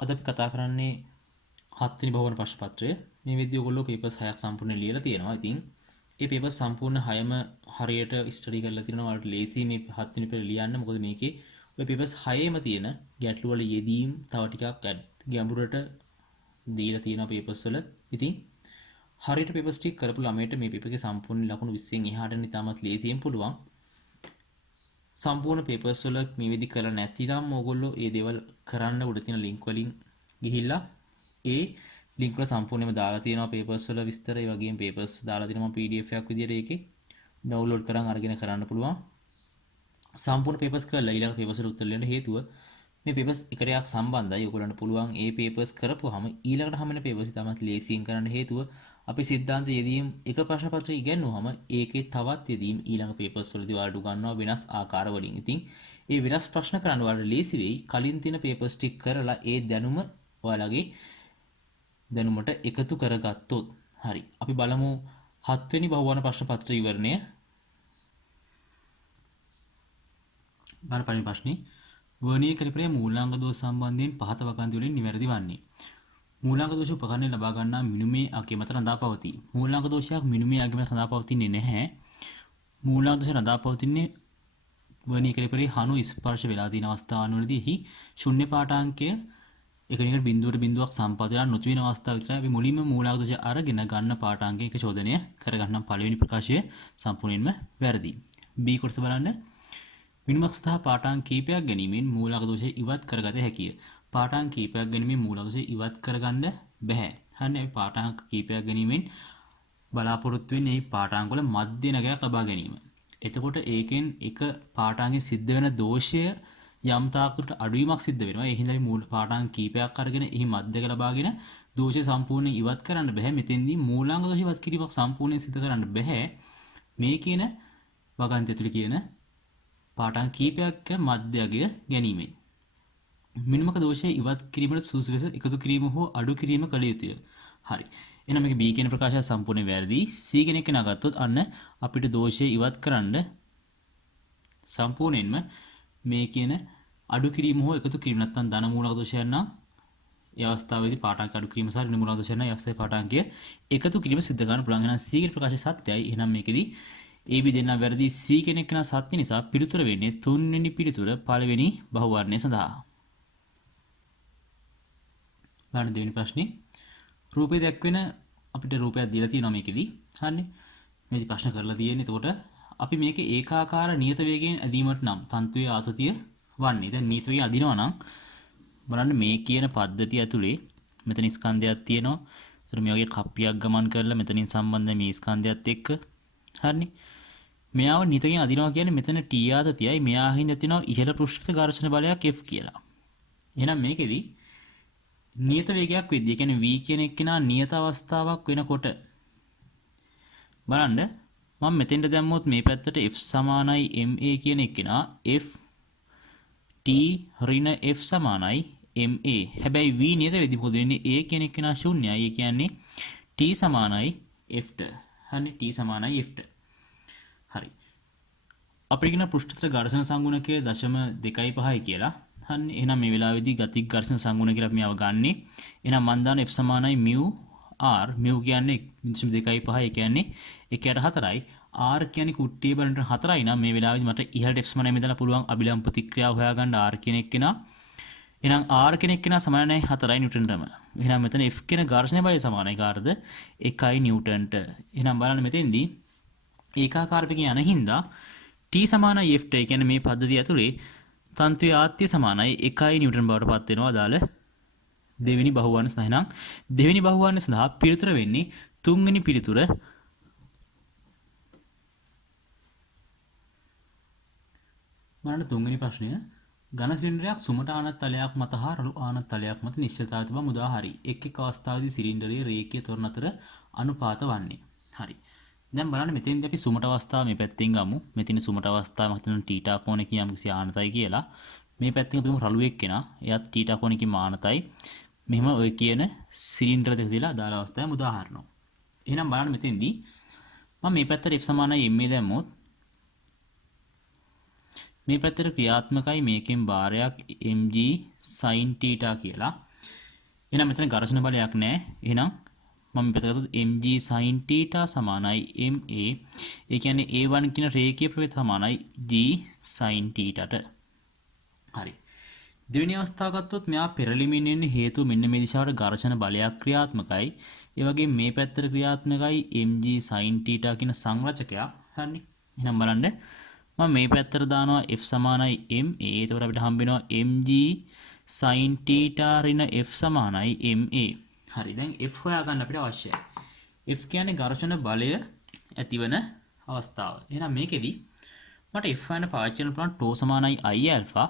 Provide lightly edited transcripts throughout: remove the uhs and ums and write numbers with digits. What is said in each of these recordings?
අද අපි කතා කරන්නේ 7 වෙනි බහුවන ප්‍රශ්න පත්‍රය. මේ විදිහට ඔයගොල්ලෝ පේපර්ස් 6ක් සම්පූර්ණ ලියලා තියෙනවා. ඉතින් මේ පේපර්ස් සම්පූර්ණ 6ම හරියට ස්ටඩි කරලා තියෙනවා. ඔයාලට ලේසි මේ 7 වෙනි පෙළ ලියන්න. මොකද මේකේ ඔය පේපර්ස් 6ෙම තියෙන ගැටළු වල යෙදීම් තව ටිකක් ගැඹුරට දීලා තියෙනවා පේපර්ස් වල. ඉතින් හරියට පේපර්ස් ටික කරපු ළමයට මේ පේපර් එකේ සම්පූර්ණ ලකුණු 20න් එහාට ඉතාමත් ලේසියෙන් පුළුවන්. සම්පූර්ණ පේපර්ස් වල මේ විදි කරලා නැතිනම් ඕගොල්ලෝ ඒ දේවල් කරන්න උඩ තියෙන ලින්ක් වලින් ගිහිල්ලා ඒ ලින්ක් වල සම්පූර්ණයෙන්ම දාලා තියෙනවා පේපර්ස් වල විස්තර. ඒ වගේම පේපර්ස් දාලා තියෙනවා PDF එකක් විදියට ඒකේ ඩවුන්ලෝඩ් කරන් අරගෙන කරන්න පුළුවන්. සම්පූර්ණ පේපර්ස් කරලා ඊළඟ පේපර්ස් වල උත්තර ලියන්න හේතුව මේ පේපර්ස් එකට එකක් සම්බන්ධයි. ඔයගොල්ලන්ට පුළුවන් ඒ පේපර්ස් කරපුවාම ඊළඟට හැමෙන පේපර්ස් තමයි ලේසියෙන් කරන්න හේතුව අපි සිද්ධාන්ත යෙදීම් එක ප්‍රශ්න පත්‍රය ඉගෙනුවාම ඒකේ තවත් යෙදීම් ඊළඟ පේපර්ස් වලදී ඔයාලට උගන්වනවා වෙනස් ආකාර වලින්. ඉතින් ඒ වෙනස් ප්‍රශ්න කරන්න ඔයාලට ලේසි වෙයි කලින් තියෙන පේපර්ස් ටික කරලා ඒ දැනුම ඔයාලගේ දැනුමට එකතු කරගත්තොත්. හරි. අපි බලමු 7 වෙනි බහුවන ප්‍රශ්න පත්‍ර විවරණය. බලන්න පළවෙනි ප්‍රශ්නේ. වර්ණීය කැලිපරයේ මූලාංග දෝෂ සම්බන්ධයෙන් පහත වගන්ති වලින් නිවැරදි වන්නේ. මූලාංග දෝෂ උපකරණය ලබා ගන්නා මිනුමේ අගය මත රඳා පවතී. මූලාංග දෝෂයක් මිනුමේ අගය මත රඳා පවතින්නේ නැහැ. මූලාංග දෝෂ රඳා පවතින්නේ වර්ණීය කැලිපරයේ හනු ස්පර්ශ වෙලා තියෙන අවස්ථාවවලදී එහි ශුන්‍ය පාඨාංකය එකිනෙකට බිඳුවට බිඳුවක් සම්පත වෙලා නොතිබෙන අවස්ථාව විතරයි අපි මුලින්ම මූලාංග දෝෂය අරගෙන ගන්න පාඨාංකයක චෝදනය කරගන්නම්. පළවෙනි ප්‍රකාශය සම්පූර්ණයෙන්ම වැරදි. B කොටස බලන්න. මිනුමක් සහ පාඨාංක කීපයක් ගැනීමෙන් මූලාංග දෝෂය ඉවත් කරගත හැකිය. පාඨාංක කීපයක් ගැනීමෙන් මූලාංග දෝෂය ඉවත් කරගන්න බෑ. හරිනේ. අපි පාඨාංක කීපයක් ගැනීමෙන් බලාපොරොත්තු වෙන්නේ මේ පාඨාංක වල මධ්‍ය නගයක් ලබා ගැනීම. එතකොට ඒකෙන් එක පාඨාංගෙන් සිද්ධ වෙන දෝෂය යම් තාක්කට අඩුවීමක් සිද්ධ වෙනවා. ඒ හින්දා අපි මූල පාඨාංක කීපයක් අරගෙන එහි මධ්‍යක ලබාගෙන දෝෂය සම්පූර්ණයෙන් ඉවත් කරන්න බෑ. මෙතෙන්දී මූලාංග දෝෂ ඉවත් කිරීමක් සම්පූර්ණයෙන් සිදු කරන්න බෑ. මේ කියන වගන්ති ඇතුළේ කියන පාඨාංක කීපයක් මධ්‍යගය ගැනීමෙන් මිනුමක දෝෂය ඉවත් කිරීමට සුදුසු ලෙස එකතු කිරීම හෝ අඩු කිරීම කළ යුතුය. හරි. එහෙනම් මේක B කියන ප්‍රකාශය සම්පූර්ණයෙන් වැරදි. C කියන එක නගත්තොත් අන්න අපිට දෝෂය ඉවත් කරන්න සම්පූර්ණයෙන්ම මේ කියන අඩු කිරීම හෝ එකතු කිරීම නැත්නම් ධන මූලක දෝෂයක් නම් ඒ අවස්ථාවේදී පාඨාංක අඩු කිරීම සහ ඍණ මූලක දෝෂයක් නම් ඒ අවස්ථාවේ පාඨාංකය එකතු කිරීම සිද්ධ කරන්න පුළුවන්. එහෙනම් C කියන ප්‍රකාශය සත්‍යයි. එහෙනම් මේකෙදී AB දෙන්න වැරදි. C කෙනෙක් නා සත්‍ය නිසා පිළිතුර වෙන්නේ 3 වෙනි පිළිතුර පළවෙනි බහුවර්ණය සඳහා. බලන්න දෙවෙනි ප්‍රශ්නේ. රූපේ දැක්වෙන අපිට රූපයක් දීලා තියෙනවා මේකෙදී. හරිනේ. මේකදී ප්‍රශ්න කරලා තියෙන්නේ. එතකොට අපි මේකේ ඒකාකාර නියත වේගයෙන් ඇදීමට නම් තන්තුවේ ආතතිය වන්නේ. දැන් නියත වේගයෙන් අදිනවා නම් බලන්න මේ කියන පද්ධතිය ඇතුලේ මෙතන ස්කන්ධයක් තියෙනවා. ඒතර මේ වගේ කප්පියක් ගමන් කරලා මෙතනින් සම්බන්ධ මේ ස්කන්ධයත් එක්ක. හරිනේ. මෙයාව නිතකින් අදිනවා කියන්නේ මෙතන T ආතතියයි මෙයා හින්දා තියෙනවා ඉහළ පෘෂ්ඨගත ඝර්ෂණ බලයක් F කියලා. එහෙනම් මේකෙදි නියත වේගයක් වෙද්දී ඒ කියන්නේ v කියන එක්කෙනා නියත අවස්ථාවක් වෙනකොට බලන්න මම මෙතෙන්ට දැම්මොත් මේ පැත්තට F සමානයි ma කියන එක්කෙනා F t ඍණ F සමානයි ma. හැබැයි v නියත වෙද්දී මොකද වෙන්නේ? a කියන එක්කෙනා ශූන්‍යයි. ඒ කියන්නේ t සමානයි f ට. හරිනේ. t සමානයි f ට. හරි. අපිට කියන පෘෂ්ඨතර ඝර්ෂණ සංගුණකය 0.25යි කියලා. හරිනේ. එහෙනම් මේ වෙලාවේදී ගතික ඝර්ෂණ සංගුණ කියලා අපි මේව ගන්නෙ. එහෙනම් මන් දාන F සමානයි μ r. μ කියන්නේ 0.25. ඒ කියන්නේ 1/4යි. r කියන්නේ කුට්ටිය බලන්න 4යි නම් මේ වෙලාවේදී මට ඉහළට F සමානයි මෙදලා පුළුවන් අභිලම්බ ප්‍රතික්‍රියාව හොයාගන්න r කියන එක්කෙනා. එහෙනම් r කියන එක්කෙනා සමානයි 4යි නිව්ටන්ටම. එහෙනම් මෙතන F කියන ඝර්ෂණ බලය සමානයි කාටද? 1යි නිව්ටන්ට. එහෙනම් බලන්න මෙතෙන්දී ඒකාකාර වේගයෙන් යන හින්දා t සමානයි f ට. ඒ කියන්නේ මේ පද්ධතිය ඇතුලේ තන්තුවේ ආත්‍ය සමානයි 1යි නිව්ටන් බවට පත් වෙනවා. අදාළ දෙවෙනි බහුවර්ණ සඳහා. එහෙනම් දෙවෙනි බහුවර්ණ සඳහා පිළිතුර වෙන්නේ තුන්වෙනි පිළිතුර. බලන්න තුන්වෙනි ප්‍රශ්නය. ඝන සිලින්ඩරයක් සුමට ආනත් තලයක් මත හා රළු ආනත් තලයක් මත නිශ්චලතාවය තිබම මුදා හරි. එක් අවස්ථාවේදී සිලින්ඩරයේ රේඛීය තොරණ අතර අනුපාත වන්නේ. හරි. දැන් බලන්න මෙතෙන්දී අපි සුමට අවස්ථාව මේ පැත්තෙන් ගමු. මෙතන සුමට අවස්ථාව මත තීටා කෝණයකින් යම්කිසි ආනතයි කියලා. මේ පැත්තෙන් අපි රළු එක්කෙනා. එයාත් තීටා කෝණයකින් ආනතයි. මෙහෙම ඔය කියන සිලින්ඩර දෙක තියලා අදාළ අවස්ථාවේ උදාහරණ. එහෙනම් බලන්න මෙතෙන්දී මම මේ පැත්තට F සමානයි ma දැම්මොත් මේ පැත්තට ක්‍රියාත්මකයි මේකෙන් භාරයක් mg sin θ කියලා. එහෙනම් මෙතන ඝර්ෂණ බලයක් නැහැ. එහෙනම් මම පිටකතොත් mg sin θ සමානයි ma. ඒ කියන්නේ a1 කියන රේඛීය ප්‍රවේගය සමානයි g sin θට. හරි. දෙවෙනි අවස්ථාව ගත්තොත් මෙයා පෙරලිමින් එන්නේ හේතුව මෙන්න මේ දිශාවට ඝර්ෂණ බලයක් ක්‍රියාත්මකයි. ඒ වගේම මේ පැත්තට ක්‍රියාත්මකයි mg sin θ කියන සංරචකයා. හරිනේ. එහෙනම් බලන්න මම මේ පැත්තට දානවා f සමානයි ma. එතකොට අපිට හම්බ වෙනවා mg sin θ ඍණ f සමානයි ma. හරි. දැන් f හොයාගන්න අපිට අවශ්‍යයි. f කියන්නේ ඝර්ෂණ බලය ඇතිවන අවස්ථාව. එහෙනම් මේකෙදි මට f හොයන්න පාවිච්චි කරන්න පුළුවන් τ සමානයි i alpha.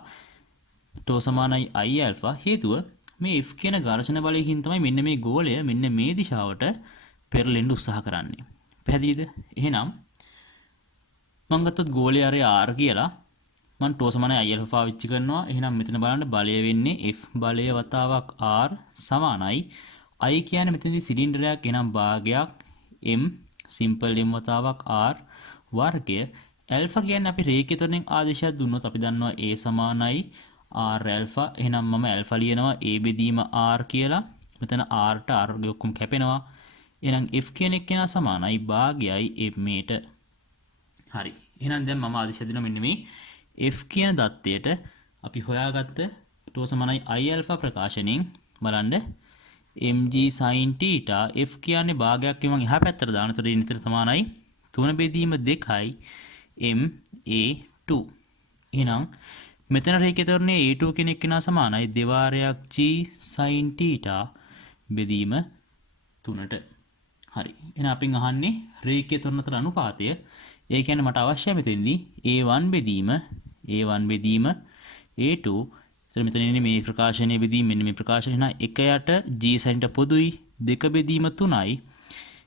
τ සමානයි i alpha හේතුව මේ f කියන ඝර්ෂණ බලයෙන් තමයි මෙන්න මේ ගෝලය මෙන්න මේ දිශාවට පෙරලෙන්න උත්සාහ කරන්නේ. පැහැදිලිද? එහෙනම් මම ගත්තොත් ගෝලය අරේ r කියලා මම τ සමානයි i alpha පාවිච්චි කරනවා. එහෙනම් මෙතන බලන්න බලය වෙන්නේ f බලය වතාවක් r සමානයි i කියන්නේ මෙතනදී සිලින්ඩරයක් එනම් භාගයක් m සිම්පල් m වතාවක් r වර්ගය. alpha කියන්නේ අපි රේඛීය ත්වරණයෙන් ආදේශයක් දුන්නොත් අපි දන්නවා a සමානයි r alpha. එහෙනම් මම alpha ලියනවා a බෙදීම r කියලා. මෙතන r ට r ගේ ඔක්කොම කැපෙනවා. එහෙනම් f කියන එක කෙනා සමානයි භාගයයි m ට. හරි. එහෙනම් දැන් මම ආදේශය දෙනවා මෙන්න මේ f කියන දත්තයට අපි හොයාගත්ත τ සමානයි i alpha ප්‍රකාශනයෙන් බලන්න mg sin θ f කියන්නේ භාගයක් මම එහා පැත්තට දාන. ඒතර ඉතින් නිතර සමානයි 3 බෙදීම 2යි ma2. එහෙනම් මෙතන රේඛීය ත්වරණයේ a2 කෙනෙක් කෙනා සමානයි දෙවාරයක් g sin θ බෙදීම 3ට. හරි. එහෙනම් අපින් අහන්නේ රේඛීය ත්වරණ අතර අනුපාතය. ඒ කියන්නේ මට අවශ්‍යයි මෙතෙන්දී a1 බෙදීම a2. ඉතින් මෙතන ඉන්නේ මේ ප්‍රකාශනයේ බෙදීම මෙන්න මේ ප්‍රකාශනය 1 යට g sin ට පොදුයි 2 බෙදීම 3යි.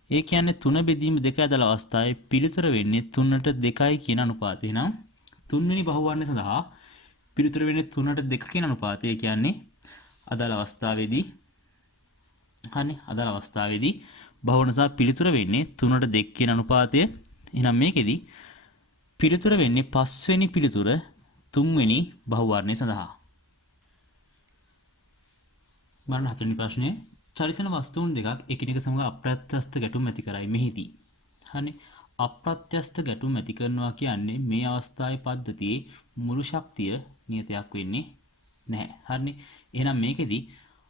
ඒ කියන්නේ 3 බෙදීම 2 ඇදලා අවස්ථාවේ පිළිතුර වෙන්නේ 3ට 2යි කියන අනුපාතය. එහෙනම් තුන්වෙනි බහුවර්ණය සඳහා පිළිතුර වෙන්නේ 3ට 2 කියන අනුපාතය. ඒ කියන්නේ අදාළ අවස්ථාවේදී හරිනේ අදාළ අවස්ථාවේදී බහුවර්ණ සහ පිළිතුර වෙන්නේ 3ට 2 කියන අනුපාතය. එහෙනම් මේකෙදි පිළිතුර වෙන්නේ පස්වෙනි පිළිතුර තුන්වෙනි බහුවර්ණය සඳහා. බලන්න හතරවෙනි ප්‍රශ්නේ චලිතන වස්තුන් දෙකක් එකිනෙක සමග අප්‍රත්‍යස්ත ගැටුම් ඇති කරයි මෙහිදී. හරිනේ අප්‍රත්‍යස්ත ගැටුම් ඇති කරනවා කියන්නේ මේ අවස්ථාවේ පද්ධතියේ මුළු ශක්තිය නියතයක් වෙන්නේ නැහැ. හරිනේ. එහෙනම් මේකෙදි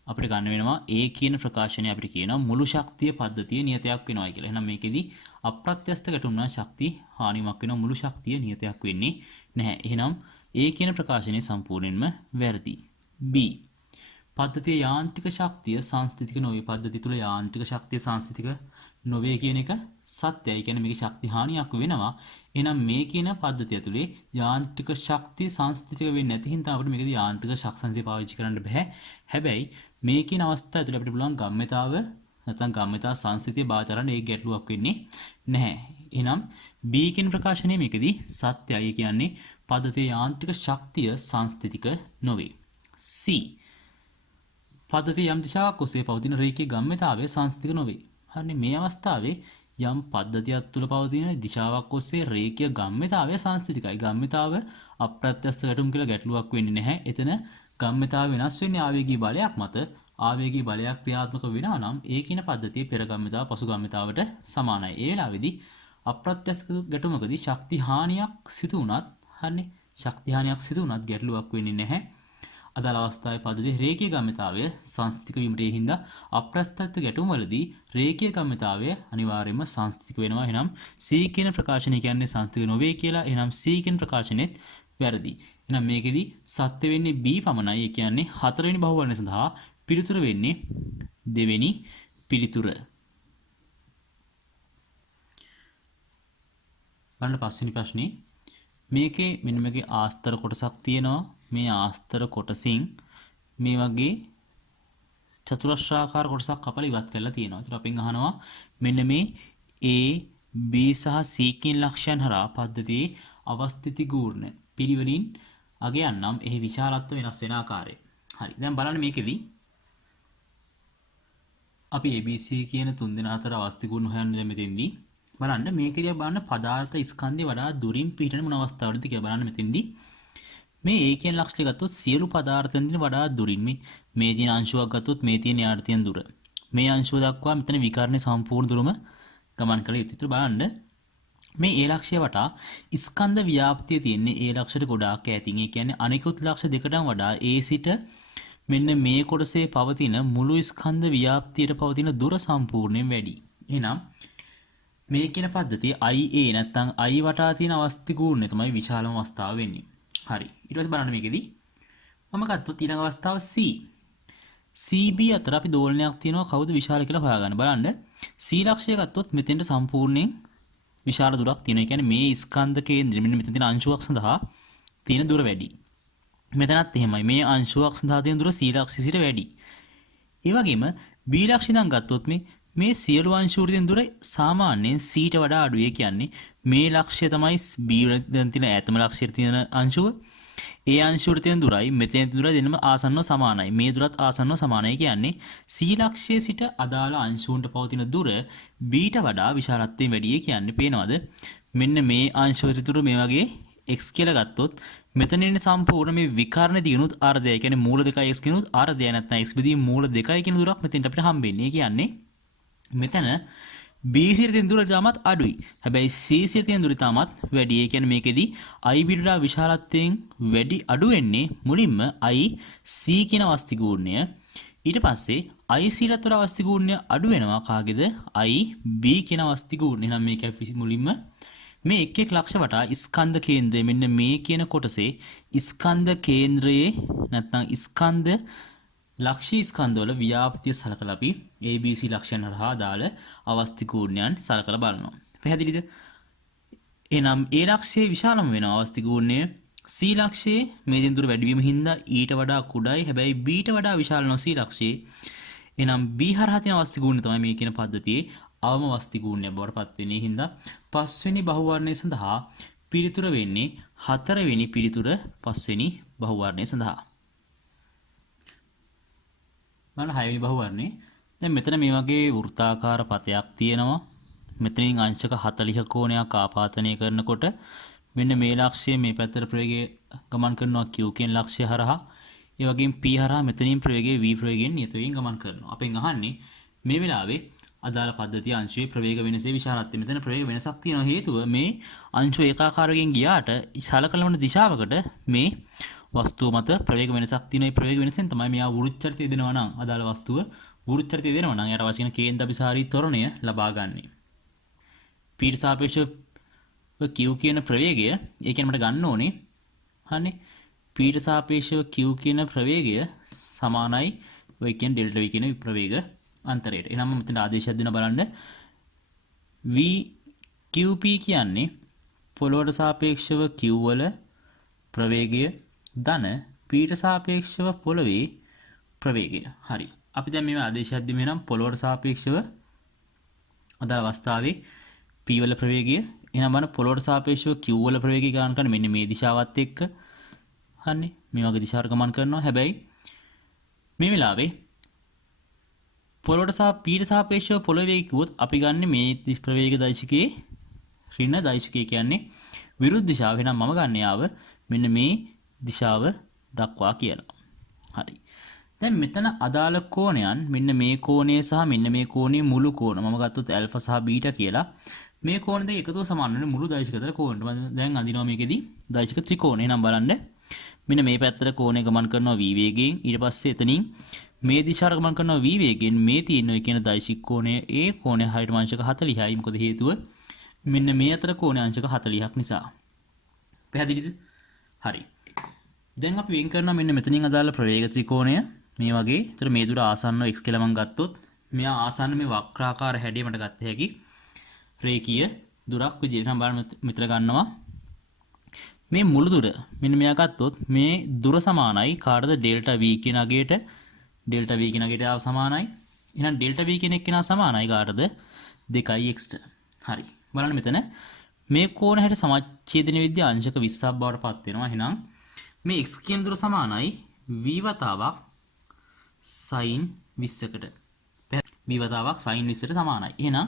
අපිට ගන්න වෙනවා A කියන ප්‍රකාශනය අපිට කියනවා මුළු ශක්තිය පද්ධතියේ නියතයක් වෙනවා කියලා. එහෙනම් මේකෙදි අප්‍රත්‍යස්ත ගැටුම් නම් ශක්ති හානියක් වෙනවා මුළු ශක්තිය නියතයක් වෙන්නේ නැහැ. එහෙනම් A කියන ප්‍රකාශනය සම්පූර්ණයෙන්ම වැරදි. B පද්ධතියේ යාන්ත්‍රික ශක්තිය සංස්ථිතික නොවේ. පද්ධතිය තුල යාන්ත්‍රික ශක්තිය සංස්ථිතික නොවේ කියන එක සත්‍යයි. කියන්නේ මේකේ ශක්ති හානියක් වෙනවා. එහෙනම් මේ කියන පද්ධතිය ඇතුලේ යාන්ත්‍රික ශක්තිය සංස්ථිතික වෙන්නේ නැති හින්දා අපිට මේකදී යාන්ත්‍රික ශක්තිය පාවිච්චි කරන්න බෑ. හැබැයි මේ කියන අවස්ථාව ඇතුලේ අපිට පුළුවන් ගම්මිතාව නැත්නම් ගම්මිතා සංස්ථිතිය භාවිත කරන්න ඒ ගැටලුවක් වෙන්නේ නැහැ. එහෙනම් B කියන ප්‍රකාශනය මේකදී සත්‍යයි. කියන්නේ පද්ධතියේ යාන්ත්‍රික ශක්තිය සංස්ථිතික නොවේ. C පද්ධතිය යම් දිශාවක් ඔස්සේ පවතින රේඛීය ගම්මිතාවය සංස්ථිතික නොවේ. හරිනේ මේ අවස්ථාවේ යම් පද්ධතියක් තුල පවතින දිශාවක් ඔස්සේ රේඛීය ගම්මිතාවය සංස්ථිතිකයි. ගම්මිතාව අප්‍රත්‍යස්ත ගැටුම් කියලා ගැටලුවක් වෙන්නේ නැහැ. එතන ගම්මිතාව වෙනස් වෙන්නේ ආවේගී බලයක් මත. ආවේගී බලයක් ක්‍රියාත්මක වෙනවා නම් ඒ කියන පද්ධතියේ පෙර ගම්මිතාව පසු ගම්මිතාවට සමානයි. ඒ වෙලාවේදී අප්‍රත්‍යස්ත ගැටුමකදී ශක්ති හානියක් සිදු වුණත් හරිනේ ශක්ති හානියක් සිදු වුණත් ගැටලුවක් වෙන්නේ නැහැ. අදාළ අවස්ථාවේ පද්ධතියේ රේඛීය ගම්මිතාවය සංස්ථිතික වීමට ඒ හින්දා අප්‍රත්‍යස්ත ගැටුම්වලදී රේඛීය ගම්මිතාවය අනිවාර්යයෙන්ම සංස්ථිතික වෙනවා. එහෙනම් C කියන ප්‍රකාශනය කියන්නේ සංස්ථිතික නොවේ කියලා. එහෙනම් C කියන ප්‍රකාශනෙත් වැරදි. එහෙනම් මේකෙදි සත්‍ය වෙන්නේ B පමණයි. ඒ කියන්නේ හතරවෙනි බහුවර්ණය සඳහා පිළිතුර වෙන්නේ දෙවෙනි පිළිතුර. බලන්න පස්වෙනි ප්‍රශ්නේ. මේකේ මෙන්න මේකේ ආස්තර කොටසක් තියෙනවා. මේ ආස්තර කොටසින් මේ වගේ චතුරස්‍රාකාර කොටසක් කපලා ඉවත් කරලා තියෙනවා. ඒත් අපෙන් අහනවා මෙන්න මේ A B සහ C කියන ලක්ෂණ හරහා පද්ධතියේ අවස්ථිති ගූර්ණ පිළිවෙලින් අගයන්නම් එහි විශාලත්ව වෙනස් වෙන ආකාරය. හරි. දැන් බලන්න මේකෙදි අපි ABC කියන තුන් දෙනා අතර අවස්ථි ගුණ හොයන්න දැන් මෙතෙන්දී බලන්න මේකේදී බලන්න පදාර්ථ ස්කන්ධය වඩා දුරින් පිහිටන මොන අවස්ථාවලද කියලා බලන්න මෙතෙන්දී මේ a කියන ලක්ෂණය ගත්තොත් සියලු පදාර්ථයන් දින වඩා දුරින් මේ තියෙන අංශුවක් ගත්තොත් මේ තියෙන යාට තියෙන දුර. මේ අංශුව දක්වා මෙතන විකර්ණේ සම්පූර්ණ දුරම ගමන් කළ යුතුයි. ඒත් බලන්න මේ ඒ ලක්ෂය වටා ස්කන්ධ ව්‍යාප්තිය තියෙන්නේ ඒ ලක්ෂයට ගොඩාක් ඈතින්. ඒ කියන්නේ අනිකුත් ලක්ෂ දෙකටම වඩා ඒ සිට මෙන්න මේ කොටසේ පවතින මුළු ස්කන්ධ ව්‍යාප්තියට පවතින දුර සම්පූර්ණයෙන් වැඩි. එහෙනම් මේ කියන පද්ධතිය IA නැත්නම් I වටා තියෙන අවස්ථි ගුණය තමයි විශාලම අවස්ථාව වෙන්නේ. හරි. ඊට පස්සේ බලන්න මේකෙදි මම ගත්තොත් ඊළඟ අවස්ථාව C. CB අතර අපි දෝලනයක් තියෙනවා කවුද විශාල කියලා හොයාගන්න. බලන්න C ලක්ෂය ගත්තොත් මෙතෙන්ට සම්පූර්ණයෙන් විශාල දුරක් තියෙනවා. ඒ කියන්නේ මේ ස්කන්ධ කේන්ද්‍රය මෙන්න මෙතන තියෙන අංශුවක් සඳහා තියෙන දුර වැඩි. මෙතනත් එහෙමයි. මේ අංශුවක් සඳහා තියෙන දුර C ලක්ෂය සිට වැඩි. ඒ වගේම B ලක්ෂය නම් ගත්තොත් මේ සියලු අංශු වල තියෙන දුර සාමාන්‍යයෙන් C ට වඩා අඩුයි. ඒ කියන්නේ මේ ලක්ෂය තමයි B වල දැන් තියෙන ඈතම ලක්ෂයේ තියෙන අංශුව. ඒ අංශුවට තියෙන දුරයි මෙතන දුර දෙන්නම ආසන්නව සමානයි. මේ දුරත් ආසන්නව සමානයි. කියන්නේ C ලක්ෂයේ සිට අදාළ අංශුන්ට පවතින දුර B ට වඩා විශාලත්වයෙන් වැඩි. කියන්නේ පේනවද? මෙන්න මේ අංශුවට දුර මේ වගේ x කියලා ගත්තොත් මෙතන ඉන්නේ සම්පූර්ණ මේ විකර්ණ දිනුත් අර්ධය. කියන්නේ මූල 2x කිනුත් අර්ධය නැත්නම් x බෙදීම මූල 2 කියන දුරක් මෙතෙන්ට අපිට හම්බෙන්නේ. කියන්නේ මෙතන BC තියෙන දුර තාමත් අඩුයි. හැබැයි CC තියෙන දුර තාමත් වැඩි. ඒ කියන්නේ මේකෙදි IB වඩා විශාලත්වයෙන් වැඩි අඩු වෙන්නේ මුලින්ම IC කියන අවස්ථි ගුණය. ඊට පස්සේ IC ට වඩා අවස්ථි ගුණය අඩු වෙනවා කාගේද? IB කියන අවස්ථි ගුණය. එහෙනම් මේක අපි මුලින්ම මේ එක් එක් ලක්ෂ වටා ස්කන්ධ කේන්ද්‍රය මෙන්න මේ කියන කොටසේ ස්කන්ධ කේන්ද්‍රයේ නැත්නම් ස්කන්ධ ලක්ෂී ස්කන්ධවල ව්‍යාප්තිය සලකලා අපි ABC ලක්ෂණ හරහා දාල අවස්ථි ගුණයන් සලකලා බලනවා. පැහැදිලිද? එහෙනම් A ලක්ෂයේ විශාලම වෙනවා අවස්ථි ගුණය. C ලක්ෂයේ මේ දින දුර වැඩි වීම හින්දා ඊට වඩා කුඩායි. හැබැයි B ට වඩා විශාල වෙනවා C ලක්ෂයේ. එහෙනම් B හරහා තියෙන අවස්ථි ගුණය තමයි මේ කියන පද්ධතියේ අවම අවස්ථි ගුණය බවට පත් වෙන්නේ. හින්දා පස්වෙනි බහුවර්ණය සඳහා පිළිතුර වෙන්නේ හතරවෙනි පිළිතුර පස්වෙනි බහුවර්ණය සඳහා. බලන්න හයවෙනි බහුවර්ණේ. දැන් මෙතන මේ වගේ වෘත්තාකාර පතයක් තියෙනවා. මෙතනින් අංශක 40 කෝණයක් ආපාතනය කරනකොට මෙන්න මේ ලක්ෂය මේ පැත්තට ප්‍රවේගය ගමන් කරනවා Q කියන ලක්ෂය හරහා. ඒ වගේම P හරහා මෙතනින් ප්‍රවේගය V ප්‍රවේගයෙන් නියත වෙමින් ගමන් කරනවා. අපෙන් අහන්නේ මේ වෙලාවේ අදාළ පද්ධතිය අංශයේ ප්‍රවේග වෙනසේ විශාලත්වය. මෙතන ප්‍රවේග වෙනසක් තියෙන හේතුව මේ අංශු ඒකාකාරයෙන් ගියාට සලකන දිශාවකට මේ වස්තුව මත ප්‍රවේග වෙනසක් තියෙන. ඒ ප්‍රවේග වෙනසෙන් තමයි මෙයා වෘත්තචරිතය දෙනවා නම් අදාළ වස්තුව වෘත්තචරිතය දෙනවා නම් යාට අවශ්‍ය වෙන කේන්ද්‍ර අபிසාරී ත්වරණය ලබා ගන්න. P ට සාපේක්ෂව Q කියන ප්‍රවේගය ඒ කියන්නේ මට ගන්න ඕනේ. හරිනේ. P ට සාපේක්ෂව Q කියන ප්‍රවේගය සමානයි ඔය කියන ඩෙල්ටා V කියන ප්‍රවේග අන්තරයට. එහෙනම් මෙතන ආදේශයක් දෙනවා බලන්න. VQP කියන්නේ පොළොවට සාපේක්ෂව Q වල ප්‍රවේගය ධන P ට සාපේක්ෂව පොළවේ ප්‍රවේගය. හරි. අපි දැන් මේ ආදේශයක් දෙමු නම් පොළොවට සාපේක්ෂව අදාළ අවස්ථාවේ P වල ප්‍රවේගය එහෙනම් බලන්න පොළොවට සාපේක්ෂව Q වල ප්‍රවේගය ගණන් කරන මෙන්න මේ දිශාවත් එක්ක. හරිනේ. මේ වගේ දිශාවකට ගමන් කරනවා. හැබැයි මේ වෙලාවේ පොළොවට P ට සාපේක්ෂව පොළවේ කිව්වොත් අපි ගන්න මේ ප්‍රවේග දෛශිකයේ ඍණ දෛශිකය කියන්නේ විරුද්ධ දිශාව. එහෙනම් මම ගන්න යාව මෙන්න මේ දිශාව දක්වා කියලා. හරි. දැන් මෙතන අදාළ කෝණයන් මෙන්න මේ කෝණය සහ මෙන්න මේ කෝණයේ මුළු කෝණ මම ගත්තොත් ඇල්ෆා සහ බීටා කියලා. මේ කෝණ දෙක එකතුව සමාන වෙන මුළු දෛශික අතර කෝණයට. මම දැන් අඳිනවා මේකෙදී දෛශික ත්‍රිකෝණය. එහෙනම් බලන්න මෙන්න මේ පැත්තට කෝණය ගමන් කරනවා v වේගයෙන්. ඊට පස්සේ එතනින් මේ දිශාවට ගමන් කරනවා v වේගයෙන්. මේ තියෙන ඔය කියන දෛශික කෝණය ඒ කෝණය හරියට අංශක 40යි. මොකද හේතුව මෙන්න මේ අතර කෝණය අංශක 40ක් නිසා. පැහැදිලිද? හරි. දැන් අපි වෙන් කරනවා මෙන්න මෙතනින් අදාළ ප්‍රවේග ත්‍රිකෝණය මේ වගේ. ඒතර මේ දුර ආසන්නව x කියලා මම ගත්තොත් මෙයා ආසන්න මේ වක්‍රාකාර හැඩය මට ගත්ත හැකි රේඛීය දුරක් විදිහට නම් බලන්න මෙතන ගන්නවා. මේ මුළු දුර මෙන්න මෙයා ගත්තොත් මේ දුර සමානයි කාටද ඩෙල්ටා v කියන අගයට ඩෙල්ටා v කියන අගයට ආව සමානයි. එහෙනම් ඩෙල්ටා v කියන එක්කෙනා සමානයි කාටද 2x ට. හරි. බලන්න මෙතන මේ කෝණ හැට සමච්ඡේදන විද්‍යා අංශක 20ක් බවට පත් වෙනවා. එහෙනම් මේ x කියන දුර සමානයි v වතාවක් sin 20කට. v වතාවක් sin 20ට සමානයි. එහෙනම්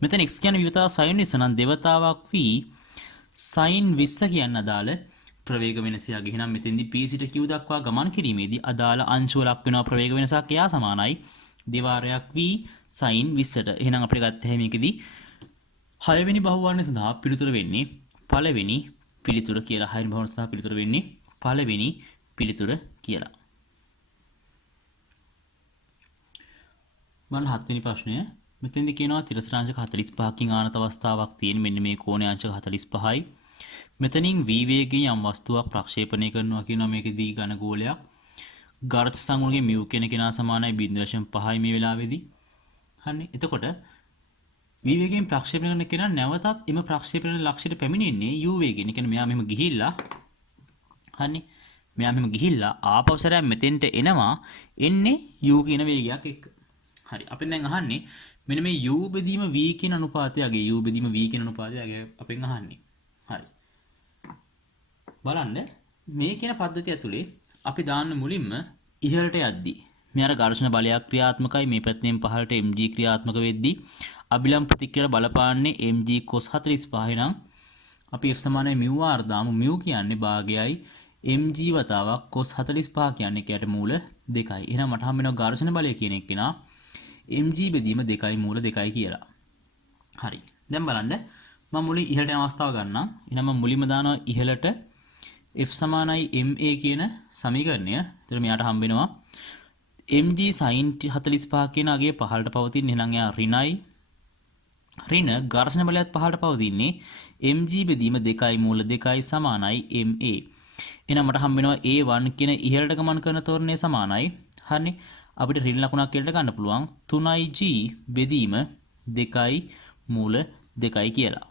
මෙතන x කියන්නේ v වතාවක් sin 20 නම් දෙවතාවක් v sin 20 කියන්න අදාළ ප්‍රවේග වෙනසයක්. එහෙනම් මෙතෙන්දී p සිට q දක්වා ගමන් කිරීමේදී අදාළ අංශුව ලක් වෙනවා ප්‍රවේග වෙනසක් එයා සමානයි දෙවාරයක් v sin 20ට. එහෙනම් අපිට ගත්ත මේකෙදී 6 වෙනි බහුවර්ණය සඳහා පිළිතුර වෙන්නේ පළවෙනි පිළිතුර කියලා. 6 වෙනි බහුවර්ණය සඳහා පිළිතුර වෙන්නේ පළවෙනි පිළිතුර කියලා. බලන්න 7 වෙනි ප්‍රශ්නය. මෙතෙන්දී කියනවා තිරස්චාංශක 45කින් ආනත අවස්ථාවක් තියෙන මෙන්න මේ කෝණයේ අංශක 45යි. මෙතනින් v වේගයෙන් යම් වස්තුවක් ප්‍රක්ෂේපණය කරනවා කියනවා මේකෙදී ඝන ගෝලයක්. ගර්ථ සංගුණගේ μ කියන කෙනා සමානයි 0.5යි මේ වෙලාවේදී. හරිනේ. එතකොට v වේගයෙන් ප්‍රක්ෂේපණය කරන කෙනා නැවතත් එම ප්‍රක්ෂේපණ ලක්ෂයට පැමිණෙන්නේ u වේගයෙන්. ඒ කියන්නේ මෙයා මෙහෙම ගිහිල්ලා හරිනේ. මෙයා මෙහෙම ගිහිල්ලා ආපහු සැරයක් මෙතෙන්ට එනවා එන්නේ u කියන වේගයක් එක්ක. හරි. අපෙන් දැන් අහන්නේ මෙන්න මේ u බෙදීම v කියන අනුපාතයගේ u බෙදීම v කියන අනුපාතයගේ අපෙන් අහන්නේ. හරි. බලන්න මේ කියන පද්ධතිය ඇතුලේ අපි දාන්න මුලින්ම ඉහළට යද්දී මේ අර ඝර්ෂණ බලයක් ක්‍රියාත්මකයි මේ පැත්තෙන් පහළට mg ක්‍රියාත්මක වෙද්දී අභිලම්බ ප්‍රතික්‍රියාව බලපාන්නේ mg cos 45 නම් අපි f සමානයි μ r දාමු. μ කියන්නේ භාගයයි mg වතාවක් cos 45 කියන්නේ කයට මූල 2යි. එහෙනම් මට හම් වෙනවා ඝර්ෂණ බලය කියන එක නා mg බෙදීම 2යි මූල 2යි කියලා. හරි. දැන් බලන්න මම මුලින් ඉහළට යන අවස්ථාව ගන්නම්. එහෙනම් මම මුලින්ම දානවා ඉහළට f සමානයි ma කියන සමීකරණය. එතකොට මෙයාට හම්බ වෙනවා mg sin 45 කියන අගය පහළට පවතින. එහෙනම් එයා ඍණයි. ඍණ ඝර්ෂණ බලයත් පහළට පවතින්නේ mg බෙදීම 2යි මූල 2යි සමානයි ma. එහෙනම් මට හම්බ වෙනවා a1 කියන ඉහළට ගමන් කරන තොරණය සමානයි. හරිනේ. අපිට ඍණ ලකුණක් කියලා ගන්න පුළුවන් 3ig බෙදීම 2යි මූල 2යි කියලා.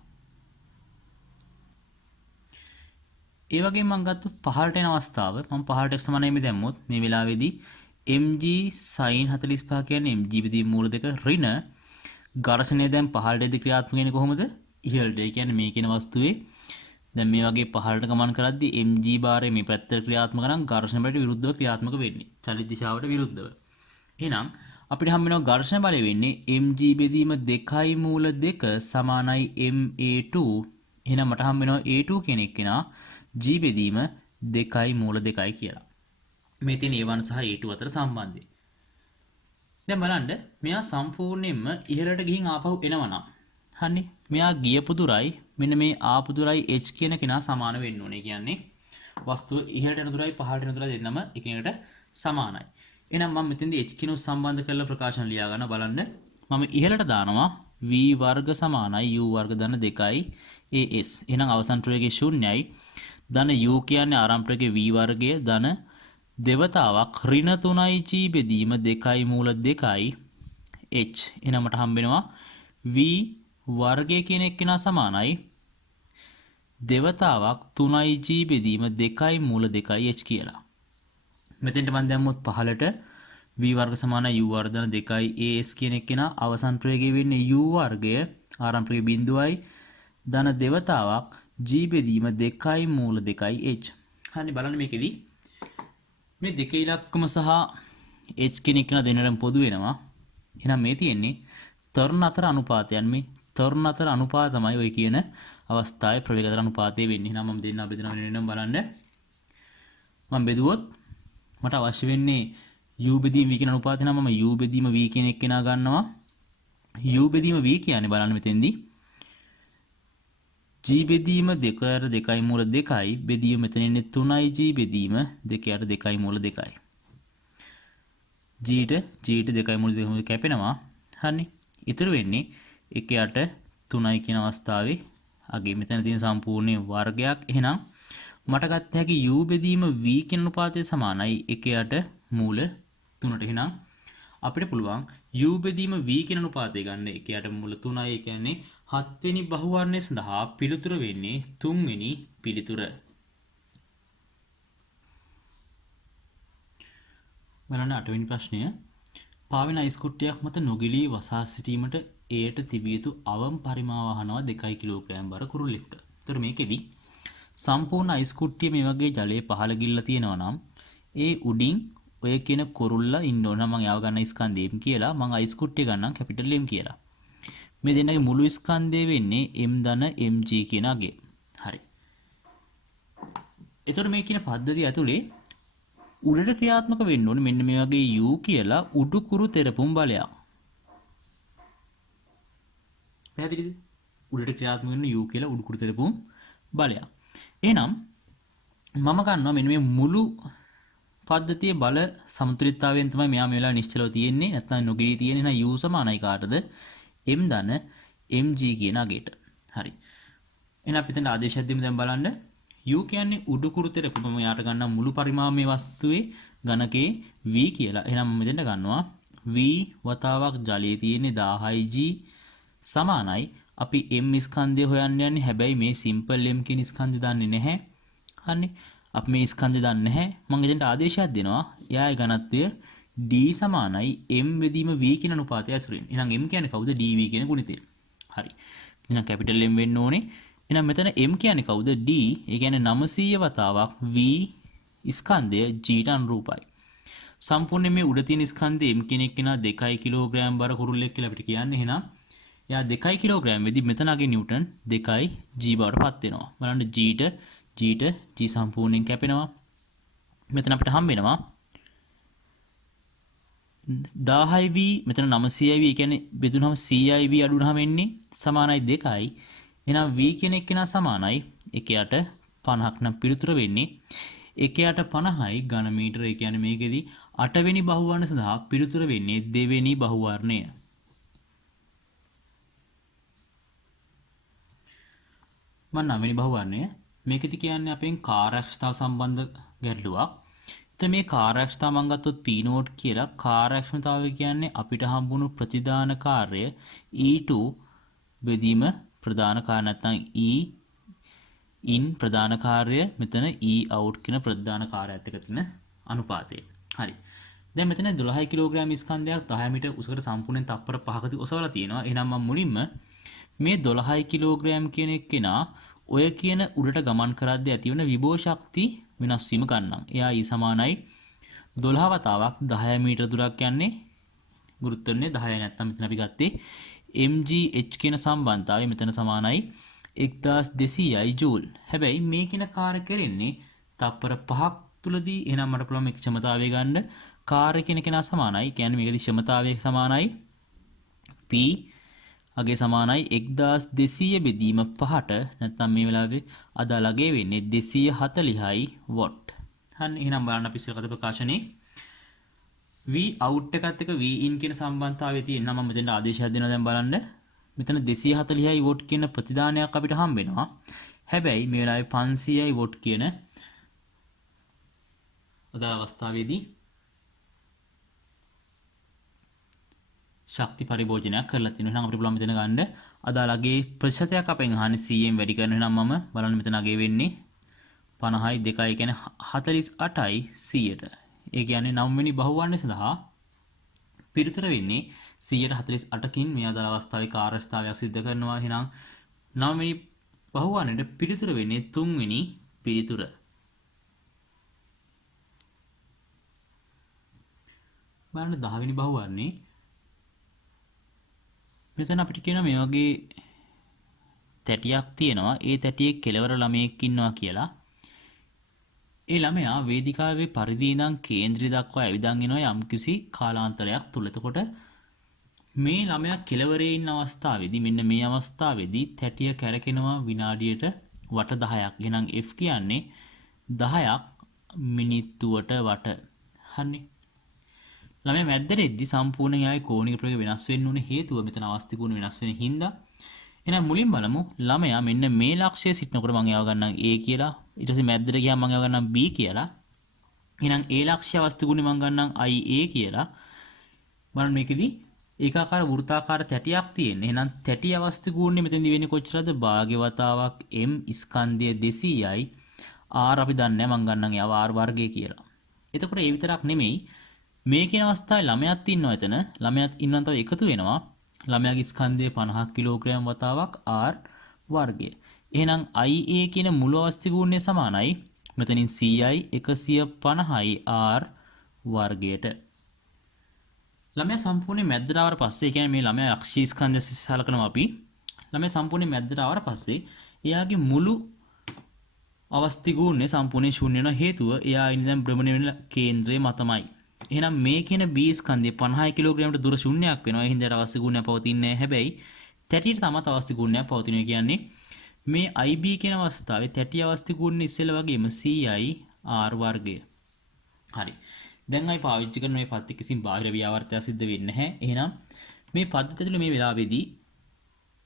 ඒ වගේම මම ගත්තොත් පහළට එන අවස්ථාව මම පහළට f සමානයි මේ දැම්මොත් මේ වෙලාවේදී mg sin 45 කියන්නේ mg බෙදීම මූල 2 ඍණ ඝර්ෂණය දැන් පහළටදී ක්‍රියාත්මක වෙන්නේ කොහොමද? ඉහළට. ඒ කියන්නේ මේ කියන වස්තුවේ දැන් මේ වගේ පහළට ගමන් කරද්දී mg භාරය මේ පැත්තට ක්‍රියාත්මක නම් ඝර්ෂණ බලයට විරුද්ධව ක්‍රියාත්මක වෙන්නේ. චලිත දිශාවට විරුද්ධව. එහෙනම් අපිට හම්බ වෙනවා ඝර්ෂණ බලය වෙන්නේ mg බෙදීම 2යි මූල 2 සමානයි ma2. එහෙනම් මට හම්බ වෙනවා a2 කියන එක නා g බෙදීම 2යි මූල 2යි කියලා. මේ තියෙන a1 සහ a2 අතර සම්බන්ධය. දැන් බලන්න මෙයා සම්පූර්ණයෙන්ම ඉහළට ගිහින් ආපහු එනවා නම් හරිනේ. මෙයා ගියපු දුරයි මෙන්න මේ ආපු දුරයි h කියන කෙනා සමාන වෙන්න ඕනේ. කියන්නේ වස්තුව ඉහළට යන දුරයි පහළට යන දුරයි දෙන්නම එකිනෙකට සමානයි. එහෙනම් මම මෙතෙන්දී h කිනු සම්බන්ධ කරලා ප්‍රකාශන ලියා ගන්න බලන්න. මම ඉහළට දානවා v වර්ග සමානයි u වර්ග ධන 2යි as. එහෙනම් අවසන් ප්‍රවේගය ශූන්‍යයි. ධන u කියන්නේ ආරම්භ ප්‍රවේගයේ v වර්ගය ධන දෙවතාවක් ඍණ 3ig බෙදීම 2යි මූල 2යි h. එහෙනම් මට හම්බ වෙනවා v වර්ගය කියන එක්කෙනා සමානයි දෙවතාවක් 3ig බෙදීම 2යි මූල 2යි h කියලා. මෙතෙන්ට මම දැම්මොත් පහළට v වර්ග සමානයි u වර්ග ධන 2යි as කියන එක්කෙනා අවසන් ප්‍රවේගය වෙන්නේ u වර්ගය ආරම්භ ප්‍රවේගය බිඳුවයි ධන දෙවතාවක් g බෙදීම 2යි මූල 2යි h. හරි බලන්න මේකෙදී මේ දෙක ඉලක්කම සහ h කියන එක දෙන්නටම පොදු වෙනවා. එහෙනම් මේ තියෙන්නේ තරුණ අතර අනුපාතයන්. මේ තරුණ අතර අනුපාත තමයි ඔය කියන අවස්ථාවේ ප්‍රවේග අතර අනුපාතය වෙන්නේ. එහෙනම් මම දෙන්න බෙදනවා වෙනම බලන්න. මම බෙදුවොත් මට අවශ්‍ය වෙන්නේ u බෙදීම v කියන අනුපාතය නම් මම u බෙදීම v කියන එක කෙනා ගන්නවා. u බෙදීම v කියන්නේ බලන්න මෙතෙන්දී g බෙදීම 2ට 2යි මූල 2යි බෙදීම මෙතන ඉන්නේ 3යි g බෙදීම 2ට 2යි මූල 2යි. g ට 2යි මූල 2 කැපෙනවා. හරිනේ. ඉතුරු වෙන්නේ 1ට 3යි කියන අවස්ථාවේ අගේ මෙතන තියෙන සම්පූර්ණ වර්ගයක්. එහෙනම් මට ගත්ත හැකි u බෙදීම v කියන අනුපාතය සමානයි 1ට මූල 3ට. එහෙනම් අපිට පුළුවන් u බෙදීම v කියන අනුපාතය ගන්න 1ට මූල 3යි. ඒ කියන්නේ 7 වෙනි බහුවර්ණය සඳහා පිළිතුර වෙන්නේ 3 වෙනි පිළිතුර. බලන්න 8 වෙනි ප්‍රශ්නය. පාවෙන අයිස් කුට්ටියක් මත නොගිලී වසා සිටීමට එයට තිබිය යුතු අවම පරිමාවහනවා 2 කිලෝග්‍රෑම් බර කුරුල්ලෙක්ට. ඒතර මේකෙදි සම්පූර්ණ අයිස් කුට්ටිය මේ වගේ ජලයේ පහළ ගිල්ලා තියෙනවා නම් ඒ උඩින් ඔය කියන කුරුල්ලා ඉන්න ඕන. මම යාව ගන්න ස්කන්ධය m කියලා මම අයිස් කුට්ටිය ගන්නම් කැපිටල් m කියලා. මේ දෙන්නගේ මුළු ස්කන්ධය වෙන්නේ m ධන mg කියන අගේ. හරි. එතකොට මේ කියන පද්ධතිය ඇතුලේ උඩට ක්‍රියාත්මක වෙන්න ඕනේ මෙන්න මේ වගේ u කියලා උඩුකුරු තෙරපුම් බලයක්. පැහැදිලිද? උඩට ක්‍රියාත්මක වෙන u කියලා උඩුකුරු තෙරපුම් බලයක්. එහෙනම් මම ගන්නවා මෙන්න මේ මුළු පද්ධතියේ බල සමතුලිතතාවයෙන් තමයි මෙයා මේ වෙලාවේ නිශ්චලව තියෙන්නේ. නැත්නම් නොගිලී තියෙන්නේ. එහෙනම් u සමානයි කාටද? m ධන mg කියන අගයට. හරි. එහෙනම් අපි දැන් ආදේශයක් දෙමු දැන් බලන්න. u කියන්නේ උඩුකුරු තෙරපුම මම යාට ගන්නවා මුළු පරිමාණයේ වස්තුවේ ඝනකයේ v කියලා. එහෙනම් මම මෙතෙන්ට ගන්නවා v වතාවක් ජලයේ තියෙන්නේ 1000g සමානයි. අපි m ස්කන්ධය හොයන්න යන්නේ. හැබැයි මේ සිම්පල් m කියන ස්කන්ධය දන්නේ නැහැ. හරිනේ. අපි මේ ස්කන්ධය දන්නේ නැහැ. මම එතෙන්ට ආදේශයක් දෙනවා. එයාගේ ඝනත්වය d සමානයි m බෙදීම v කියන අනුපාතය ඇසුරින්. එහෙනම් m කියන්නේ කවුද? dv කියන ගුණිතය. හරි. එහෙනම් කැපිටල් M වෙන්න ඕනේ. එහෙනම් මෙතන m කියන්නේ කවුද? d. ඒ කියන්නේ 900 වතාවක් v ස්කන්ධය g ට අනුරූපයි. සම්පූර්ණයෙන් මේ උඩ තියෙන ස්කන්ධය m කියන එක්කෙනා 2 කිලෝග්‍රෑම් බර කුරුල්ලෙක් කියලා අපිට කියන්නේ. එහෙනම් එයා 2 කිලෝග්‍රෑම් වෙදි මෙතනගේ නිව්ටන් 2 g බවට පත් වෙනවා. බලන්න g ට g සම්පූර්ණයෙන් කැපෙනවා. මෙතන අපිට හම්බ වෙනවා 1000v මෙතන 900v ඒ කියන්නේ බෙදුනහම 100v අඩු වුනහම එන්නේ සමානයි 2යි. එහෙනම් v කියන එක්කෙනා සමානයි 1යට 50ක් නම් පිළිතුර වෙන්නේ 1යට 50යි ඝන මීටර. ඒ කියන්නේ මේකෙදි 8 වෙනි බහුවර්ණ සඳහා පිළිතුර වෙන්නේ 2 වෙනි බහුවර්ණය. මම 9 වෙනි බහුවර්ණය මේකෙදි කියන්නේ අපෙන් කාර්යක්ෂතාව සම්බන්ධ ගැටලුවක්. එතකොට මේ කාර්යක්ෂතාව මම ගත්තොත් p නෝට් කියලා. කාර්යක්ෂමතාවය කියන්නේ අපිට හම්බුණු ප්‍රතිදාන කාර්ය E2 බෙදීම ප්‍රධාන කාර්ය නැත්නම් E in ප්‍රධාන කාර්ය මෙතන E out කියන ප්‍රධාන කාර්යයත් එක්ක තියෙන අනුපාතය. හරි. දැන් මෙතන 12 කිලෝග්‍රෑම් ස්කන්ධයක් 10 මීටර උසකට සම්පූර්ණයෙන් තප්පර 5කදී ඔසවලා තියෙනවා. එහෙනම් මම මුලින්ම මේ 12 කිලෝග්‍රෑම් කියන එක්කෙනා ඔය කියන උඩට ගමන් කරද්දී ඇතිවන විභව ශක්ති වෙනස් වීම ගන්නම්. එයා E සමානයි 12 වතාවක් 10 මීටර දුරක් යන්නේ ගුරුත්වන්නේ 10 නැත්නම් මෙතන අපි ගත්තේ mgh කියන සම්බන්ධතාවය මෙතන සමානයි 1200යි ජූල්. හැබැයි මේ කියන කාර්ය කරන්නේ තප්පර 5ක් තුලදී. එහෙනම් මට පුළුවන් මේ ක්ෂමතාවය ගන්න. කාර්ය කියන කෙනා සමානයි. කියන්නේ මේකේ ක්ෂමතාවය සමානයි p අගේ සමානයි 1200 බෙදීම 5ට නැත්නම් මේ වෙලාවේ අදාළ අගේ වෙන්නේ 240යි වොට්. හරි. එහෙනම් බලන්න අපි ඉස්සරකට ප්‍රකාශනේ v out එකත් එක්ක v in කියන සම්බන්ධතාවය තියෙනවා. මම මෙතෙන්ට ආදේශයක් දෙනවා. දැන් බලන්න මෙතන 240යි වොට් කියන ප්‍රතිදානයක් අපිට හම්බ වෙනවා. හැබැයි මේ වෙලාවේ 500යි වොට් කියන අදාළ අවස්ථාවේදී ශක්ති පරිභෝජනයක් කරලා තියෙනවා. එහෙනම් අපිට පුළුවන් මෙතන ගන්න අදාළගේ ප්‍රතිශතයක් අපෙන් අහන්නේ 100ෙන් වැඩි කරන. එහෙනම් මම බලන්න මෙතන අගේ වෙන්නේ 50යි 2යි කියන්නේ 48යි 100ට. ඒ කියන්නේ 9 වෙනි බහුවර්ණය සඳහා පිළිතුර වෙන්නේ 148කින් මේ අදාළ අවස්ථාවේ කාර්යස්ථාවයක් සිදු කරනවා. එහෙනම් 9 වෙනි බහුවර්ණයට පිළිතුර වෙන්නේ 3 වෙනි පිළිතුර. බලන්න 10 වෙනි බහුවර්ණේ මෙතන අපිට කියන මේ වගේ තැටියක් තියෙනවා. ඒ තැටියේ කෙළවර ළමයෙක් ඉන්නවා කියලා. ඒ ළමයා වේදිකාවේ පරිධිය ඉඳන් කේන්ද්‍රය දක්වා ඇවිදන් එනවා යම්කිසි කාලාන්තරයක් තුල. එතකොට මේ ළමයා කෙළවරේ ඉන්න අවස්ථාවේදී මෙන්න මේ අවස්ථාවේදී තැටිය කැරකෙනවා විනාඩියට වට 10ක්. එහෙනම් F කියන්නේ 10ක් මිනිත්තුවට වට. හරිනේ. ළමයා මැද්දට එද්දි සම්පූර්ණ යායේ කෝණීය ප්‍රවේගය වෙනස් වෙන්න ඕනේ. හේතුව මෙතන අවස්ථි කෝණ වෙනස් වෙන හින්දා. එහෙනම් මුලින් බලමු ළමයා මෙන්න මේ ලක්ෂ්‍යය සිටිනකොට මම එයාව ගන්නම් A කියලා. ඊට පස්සේ මැද්දට ගියාම මම එයාව ගන්නම් B කියලා. එහෙනම් A ලක්ෂ්‍ය අවස්ථි කෝණය මම ගන්නම් IA කියලා. බලන්න මේකෙදි ඒකාකාර වෘත්තාකාර තැටියක් තියෙන්නේ. එහෙනම් තැටි අවස්ථි කෝණය මෙතෙන්දි වෙන්නේ කොච්චරද? භාග්‍ය වතාවක් m ස්කන්ධය 200යි r අපි දන්නේ නැහැ. මම ගන්නම් එයාව r වර්ගය කියලා. එතකොට ඒ විතරක් නෙමෙයි මේ කියන අවස්ථාවේ ළමයාත් ඉන්නවා එතන. ළමයාත් ඉන්නවා තව එකතු වෙනවා. ළමයාගේ ස්කන්ධය 50 කිලෝග්‍රෑම් වතාවක් r වර්ගය. එහෙනම් IA කියන මුළු අවස්ථි ගුණය සමානයි මෙතනින් 100යි 150යි r වර්ගයට. ළමයා සම්පූර්ණයෙන් මැද්දට ආවට පස්සේ කියන්නේ මේ ළමයා අක්ෂීය ස්කන්ධය සලකනවා අපි. ළමයා සම්පූර්ණයෙන් මැද්දට ආවට පස්සේ එයාගේ මුළු අවස්ථි ගුණය සම්පූර්ණයෙන් ශූන්‍ය වෙන හේතුව එයා ඉන්නේ දැන් භ්‍රමණය වෙන කේන්ද්‍රය මතමයි. එහෙනම් මේ කියන B ස්කන්ධය 50 කිලෝග්‍රෑමකට දුර ශූන්‍යයක් වෙනවා. ඒ හින්දා අවස්ථි ගුණයක් පවතින්නේ නැහැ. හැබැයි තැටියට තමත් අවස්ථි ගුණයක් පවතිනවා කියන්නේ මේ IB කියන අවස්ථාවේ තැටි අවස්ථි ගුණය ඉස්සෙල්ලා වගේම CI R වර්ගය. හරි. දැන් අපි පාවිච්චි කරන මේ පද්ධතිය කිසිම බාහිර ව්‍යාවර්තයක් සිද්ධ වෙන්නේ නැහැ. එහෙනම් මේ පද්ධතිය තුළ මේ වෙලාවේදී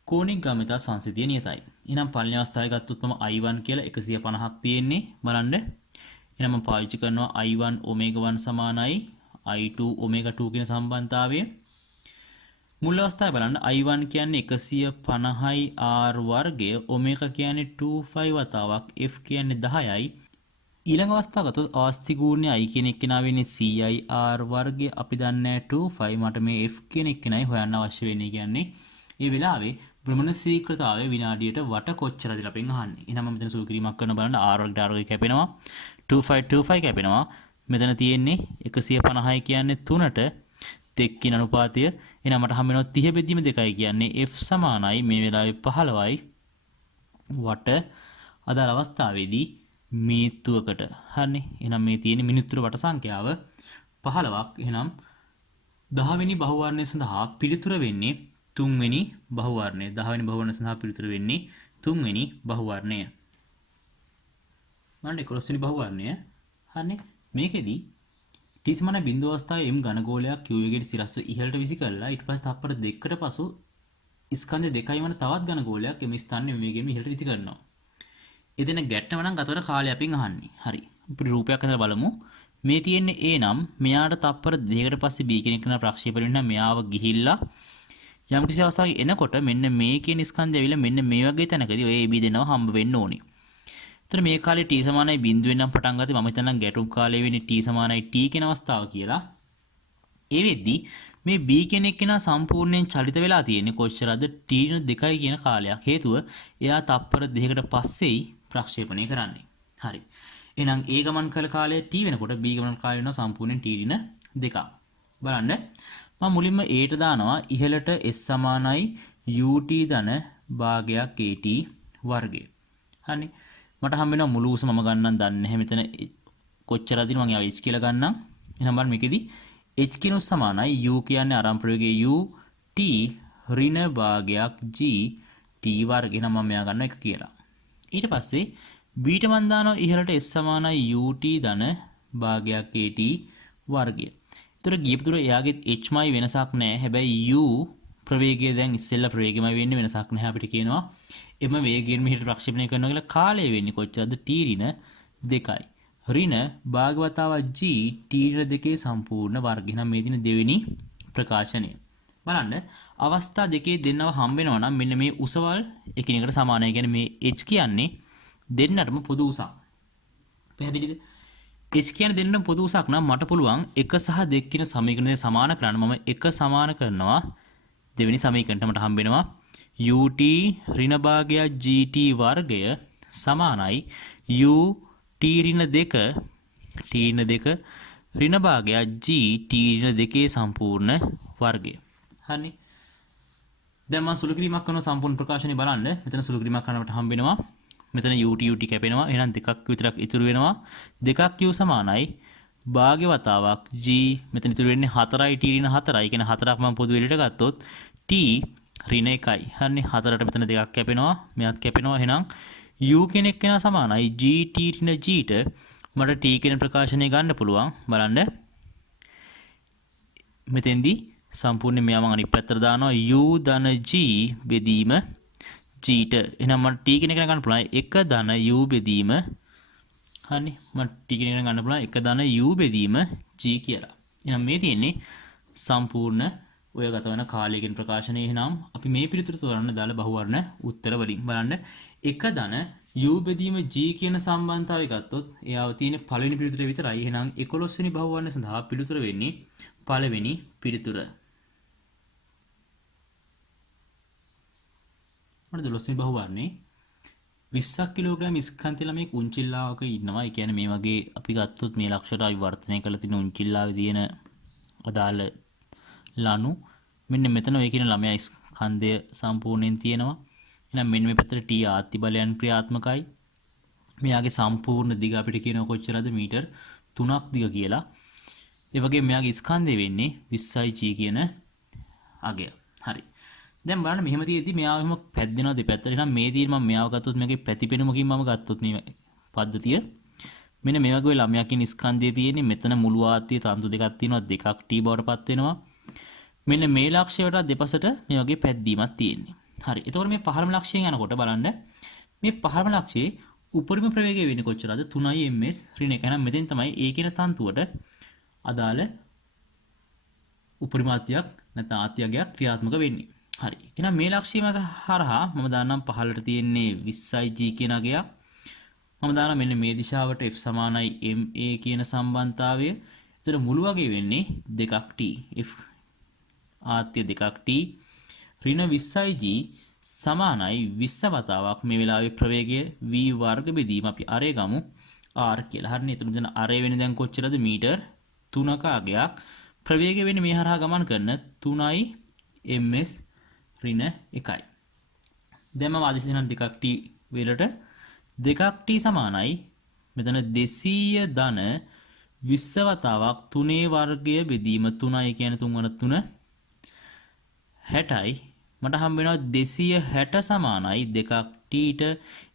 කෝණික ගාමිතා සංසිතිය නියතයි. එහෙනම් පළවෙනි අවස්ථාවේ ගත්තොත් මම I1 කියලා 150ක් තියෙන්නේ. බලන්න. එහෙනම් මම පාවිච්චි කරනවා I1 ω1 සමානයි I2 ω2 කියන සම්බන්ධතාවය. මුල් අවස්ථාවේ බලන්න I1 කියන්නේ 150යි R වර්ගය ω කියන්නේ 25 වතාවක් F කියන්නේ 10යි. ඊළඟ අවස්ථාව ගත්තොත් අවස්ථි ගුණය I කියන එක්කෙනා වෙන්නේ CI R වර්ගය අපි දන්නේ 25 මට මේ F කියන එක්කෙනයි හොයන්න අවශ්‍ය වෙන්නේ කියන්නේ ඒ වෙලාවේ භ්‍රමණ ශීඝ්‍රතාවය විනාඩියට වට කොච්චරද කියලා අපෙන් අහන්නේ. එහෙනම් මම මෙතන සුළු කිරීමක් කරන බලන්න R වර්ගය කැපෙනවා 25 කැපෙනවා. මෙතන තියෙන්නේ 150යි කියන්නේ 3ට දෙකකින් අනුපාතය. එහෙනම් මට හම් වෙනවා 30 බෙදීම 2යි කියන්නේ F සමානයි මේ වෙලාවේ 15යි වට අදාළ අවස්ථාවේදී මිනිත්තුවකට. හරිනේ. එහෙනම් මේ තියෙන මිනිත්තුර වට සංඛ්‍යාව 15ක්. එහෙනම් 10 වෙනි බහුවර්ණය සඳහා පිළිතුර වෙන්නේ 3 වෙනි බහුවර්ණය. 10 වෙනි බහුවර්ණය සඳහා පිළිතුර වෙන්නේ 3 වෙනි බහුවර්ණය. මම 11 වෙනි බහුවර්ණය. හරිනේ. මේකෙදි t සමාන බිඳුව අවස්ථාවේ m ඝන ගෝලයක් q වේගයට සිරස්ව ඉහළට විසි කරලා ඊට පස්සේ තප්පර 2කට පසු ස්කන්ධ 2යි වන තවත් ඝන ගෝලයක් m ස්ථානයේ m වේගයෙන් ඉහළට විසි කරනවා. එදෙන ගැටම නම් ගතවර කාලය අපින් අහන්නේ. හරි. අපි රූපයක් හදලා බලමු. මේ තියෙන්නේ A නම් මෙයාට තප්පර 2කට පස්සේ B කෙනෙක් කරන ප්‍රක්ෂේපණය වෙනවා. මෙයාව ගිහිල්ලා යම් කිසි අවස්ථාවක එනකොට මෙන්න මේ කියන ස්කන්ධය ඇවිල්ලා මෙන්න මේ වගේ තැනකදී ඔය AB දෙනව හම්බ වෙන්න ඕනේ. එතන මේ කාලේ t සමානයි බිඳුවෙන් නම් පටන් ගත්තේ මම හිතනම් ගැටුම් කාලේ වෙන්නේ t සමානයි t කියන අවස්ථාව කියලා. ඒ වෙද්දි මේ B කෙනෙක් කෙනා සම්පූර්ණයෙන් චලිත වෙලා තියෙන්නේ කොච්චරද t-2 කියන කාලයක්. හේතුව එයා තප්පර 2කට පස්සේයි ප්‍රක්ෂේපණය කරන්නේ. හරි. එහෙනම් A ගමන් කළ කාලය t වෙනකොට B ගමන් කාලය වෙනවා සම්පූර්ණයෙන් t-2. බලන්න. මම මුලින්ම A ට දානවා ඉහළට s සමානයි ut ධන භාගයක් at වර්ගය. හරි. මට හම් වෙනවා මුළු උස මම ගන්නම් දන්නේ නැහැ මෙතන කොච්චරද මම ආව h කියලා ගන්නම්. එහෙනම් බලන්න මේකෙදි h කියන උස සමානයි u කියන්නේ ආරම්භ ප්‍රයෝගයේ u t ඍණ භාගයක් g t වර්ගය. එහෙනම් මම මෙයා ගන්නවා 1 කියලා. ඊට පස්සේ b ට මම දානවා ඉහළට s සමානයි ut ධන භාගයක් at වර්ගය. ඒතර ගියපුතුර එයාගේ h මයි වෙනසක් නැහැ. හැබැයි u ප්‍රවේගය දැන් ඉස්සෙල්ලා ප්‍රවේගයමයි වෙන්නේ වෙනසක් නැහැ අපිට කියනවා. එම වේගයෙන් මෙහෙට ප්‍රක්ෂේපණය කරනවා කියලා කාලය වෙන්නේ කොච්චරද t ඍණ 2යි. ඍණ භාගවතාවක් g t ඍණ 2 සම්පූර්ණ වර්ගය. නම් මේ දින දෙවෙනි ප්‍රකාශනය. බලන්න අවස්ථා දෙකේ දෙන්නව හම්බ වෙනවා නම් මෙන්න මේ උසවල් එකිනෙකට සමානයි. කියන්නේ මේ h කියන්නේ දෙන්නටම පොදු උසක්. පැහැදිලිද? h කියන්නේ දෙන්නටම පොදු උසක් නම් මට පුළුවන් 1 සහ 2 කියන සමීකරණය සමාන කරන්න. මම 1 සමාන කරනවා දෙවෙනි සමීකරණයට මට හම්බ වෙනවා ut ඍණ භාගයක් gt වර්ගය සමානයි ut ඍණ 2 t ඍණ 2 ඍණ භාගයක් g t ඍණ 2 සම්පූර්ණ වර්ගය. හරිනේ. දැන් මම සුළු කිරීමක් කරන සම්පූර්ණ ප්‍රකාශනය බලන්න. මෙතන සුළු කිරීමක් කරනකොට හම්බ වෙනවා මෙතන ut කැපෙනවා. එහෙනම් 2ක් විතරක් ඉතුරු වෙනවා. 2ක් u සමානයි භාග්‍යවතාවක් g මෙතන ඉතුරු වෙන්නේ 4යි t ඍණ 4යි. කියන 4ක් මම පොදු එළියට ගත්තොත් t ඍණ 1යි. හරිනේ. 4ට මෙතන 2ක් කැපෙනවා. මෙයත් කැපෙනවා. එහෙනම් u කෙනෙක් කෙනා සමානයි gt ඍණ g ට මට t කියන ප්‍රකාශනය ගන්න පුළුවන්. බලන්න. මෙතෙන්දී සම්පූර්ණයෙන් මෙයා මම අනිත් පැත්තට දානවා u ධන g බෙදීම g ට. එහෙනම් මට t කියන එක ගන්න පුළුවන් 1 ධන u බෙදීම හරිනේ. මට t කියන එක ගන්න පුළුවන් 1 ධන u බෙදීම g කියලා. එහෙනම් මේ තියෙන්නේ සම්පූර්ණ ඔය ගත වෙන කාලයකින් ප්‍රකාශනය. එහෙනම් අපි මේ පිළිතුර තෝරන්න දාලා බහුවර්ණ උත්තර වලින් බලන්න 1 ධන u බෙදීම g කියන සම්බන්ධතාවය ගත්තොත් එයාව තියෙන පළවෙනි පිළිතුර විතරයි. එහෙනම් 11 වෙනි බහුවර්ණ සඳහා පිළිතුර වෙන්නේ පළවෙනි පිළිතුර. මට 12 වෙනි බහුවර්ණේ 20ක් කිලෝග්‍රෑම් ස්කන්ධ ළමෙක් උන්චිල්ලාවක ඉන්නවා. ඒ කියන්නේ මේ වගේ අපි ගත්තොත් මේ ලක්ෂයට අවිවර්තනය කරලා තියෙන උන්චිල්ලාවේ තියෙන අදාළ ලනු මෙන්න මෙතන ඔය කියන ළමයා ස්කන්ධය සම්පූර්ණයෙන් තියෙනවා. එහෙනම් මෙන්න මේ පැත්තට t ආත්ති බලයන් ක්‍රියාත්මකයි. මෙයාගේ සම්පූර්ණ දිග අපිට කියනවා කොච්චරද මීටර් 3ක් දිග කියලා. ඒ වගේ මෙයාගේ ස්කන්ධය වෙන්නේ 20යි g කියන අගය. හරි. දැන් බලන්න මෙහෙම තියෙද්දි මෙයාව එහෙම පැද්දෙනවා දෙපැත්තට. එහෙනම් මේ තියෙන මම මෙයාව ගත්තොත් මේකේ ප්‍රතිපෙනුමකින් මම ගත්තොත් මේ පද්ධතිය මෙන්න මේ වගේ ළමයා කියන ස්කන්ධය තියෙන්නේ මෙතන මුළු ආත්‍ය තන්තු දෙකක් තියෙනවා දෙකක් t බවට පත් වෙනවා. මෙන්න මේ ලක්ෂයට දෙපසට මේ වගේ පැද්දීමක් තියෙන්නේ. හරි. එතකොට මේ පහළම ලක්ෂයෙන් යනකොට බලන්න මේ පහළම ලක්ෂයේ උපරිම ප්‍රවේගය වෙන්නේ කොච්චරද? 3යි ms ඍණ 1. එහෙනම් මෙතෙන් තමයි a කියන තන්තුවට අදාළ උපරිමාත්‍යයක් නැත්නම් ආත්‍යයක් ක්‍රියාත්මක වෙන්නේ. හරි. එහෙනම් මේ ලක්ෂ්‍යය මත හරහා මම දාන්නම් පහළට තියෙන්නේ 20යි g කියන අගයක්. මම දානවා මෙන්න මේ දිශාවට f සමානයි ma කියන සම්බන්ධතාවය. ඒතර මුළු වගේ වෙන්නේ 2ක් t. f ආත්‍ය 2ක් t ඍණ 20යි g සමානයි 20 වතාවක් මේ වෙලාවේ ප්‍රවේගය v වර්ග බෙදීම අපි අරේ ගමු r කියලා. හරිනේ. එතන දැන් අරේ වෙන්නේ දැන් කොච්චරද? මීටර් 3ක අගයක්. ප්‍රවේගය වෙන්නේ මේ හරහා ගමන් කරන 3යි ms ඍණ 1යි. දැන් මම ආදේශ දෙනවා 2ක් t වලට 2ක් t සමානයි මෙතන 200 ධන 20 වතාවක් 3 වර්ගය බෙදීම 3යි කියන්නේ 3 වන 3 60යි. මට හම්බ වෙනවා 260 සමානයි 2ක් t ට.